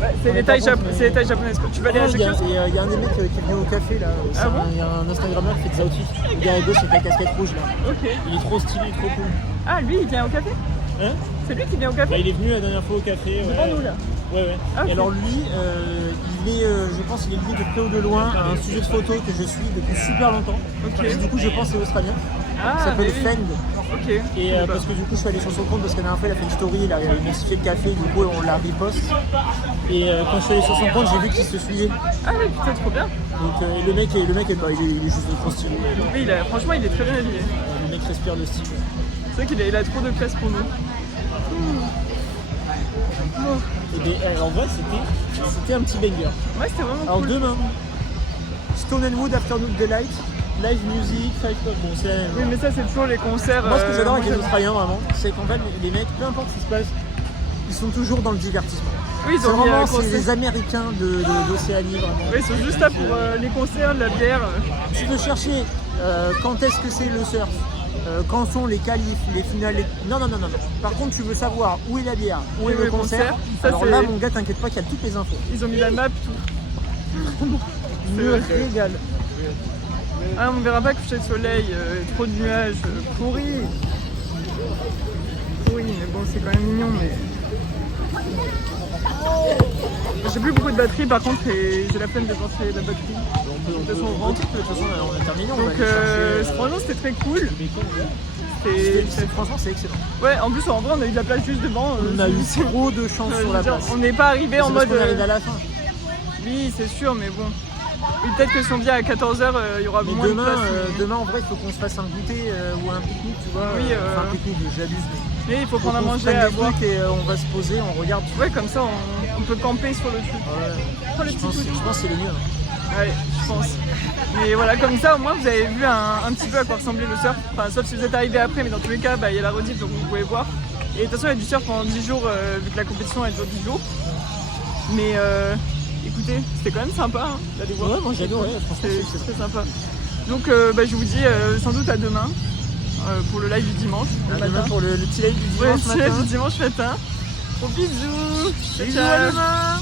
Ouais, c'est les tailles japonaises. Tu vas aller à Il y, chaque chose? il y a un des mecs qui est venu au café là. Ah bon? Il y a un Instagrammeur qui fait des outfits. Le gars à gauche avec la casquette rouge là. Ok. Il est trop stylé, trop cool. Ah, lui, il vient au café? Hein? C'est lui qui vient au Bah, café? il est venu la dernière fois au café. Devant nous là. Ouais. Ah, ok. Et alors lui, il est, je pense qu'il est lié de près ou de loin à un sujet de photo que je suis depuis super longtemps. Ok. Et du coup, je pense que c'est australien. Ah, Il s'appelle mais oui. Fend. Ok. Et parce que du coup, je suis allé sur son compte parce que la dernière fois, il a fait une story, il a notifié le café, du coup, on l'a repost. Et quand je suis allé sur son compte, j'ai vu qu'il se suivait. Ah oui, putain, trop bien. Donc le mec est pas, il est juste trop stylé. Oui, franchement, il est très bien habillé. Le mec respire le style. C'est vrai qu'il a trop de classe pour nous. Et bien, en vrai, c'était un petit banger. Ouais, c'était vraiment Alors cool. demain, Stone and Wood, Afternoon Delight, live music, five club, bon c'est... Oui, mais ça, c'est toujours les concerts. Moi, ce que j'adore avec les j'aime- Australiens, vraiment, c'est qu'en fait, les mecs, peu importe ce qui se passe, ils sont toujours dans le divertissement. Oui, ils C'est ont mis vraiment un c'est concert. les Américains d'Océanie, vraiment. Oui, ils sont juste là pour les concerts, la bière. Tu veux chercher quand est-ce que c'est le surf, quand sont les qualifs, les finales, Non. Par contre, tu veux savoir où est la bière, où est le concert. Ça, Alors c'est- là, mon gars, t'inquiète pas qu'il y a toutes les infos. Ils ont mis la map, tout. Me régale. Ah, on verra pas coucher de soleil, trop de nuages, pourri. Pourri, mais bon, c'est quand même mignon, mais... J'ai plus beaucoup de batterie par contre et j'ai la peine de penser la batterie. De toute façon, on a terminé. Donc franchement c'était très cool. Franchement c'est excellent. Ouais, en plus en vrai on a eu de la place juste devant. On a eu trop de chance sur la place. On n'est pas arrivé en mode... On arrive à la fin. Oui c'est sûr mais bon. Oui, peut-être que si on vient à 14h il y aura moins de place. Demain en vrai il faut qu'on se fasse un goûter ou un pique-nique tu vois. Oui, enfin un pique-nique j'abuse mais il faut prendre à manger à boire. Et on va se poser, on regarde. Ouais comme ça on peut camper sur le truc. Ouais. Je pense que c'est le mieux. Ouais, je pense. Mais voilà, comme ça au moins vous avez vu un petit peu à quoi ressemblait le surf. Enfin, sauf si vous êtes arrivé après, mais dans tous les cas, il y a la rediff donc vous pouvez voir. Et de toute façon, il y a du surf pendant 10 jours, vu que la compétition elle dure 10 jours. Mais écoutez, c'était quand même sympa d'aller voir. Ouais, moi j'ai adoré, franchement c'est très sympa. Donc je vous dis sans doute à demain pour le live du dimanche. À demain pour le petit live du dimanche matin. Ouais, du dimanche matin. Gros bisous. Bisous à demain.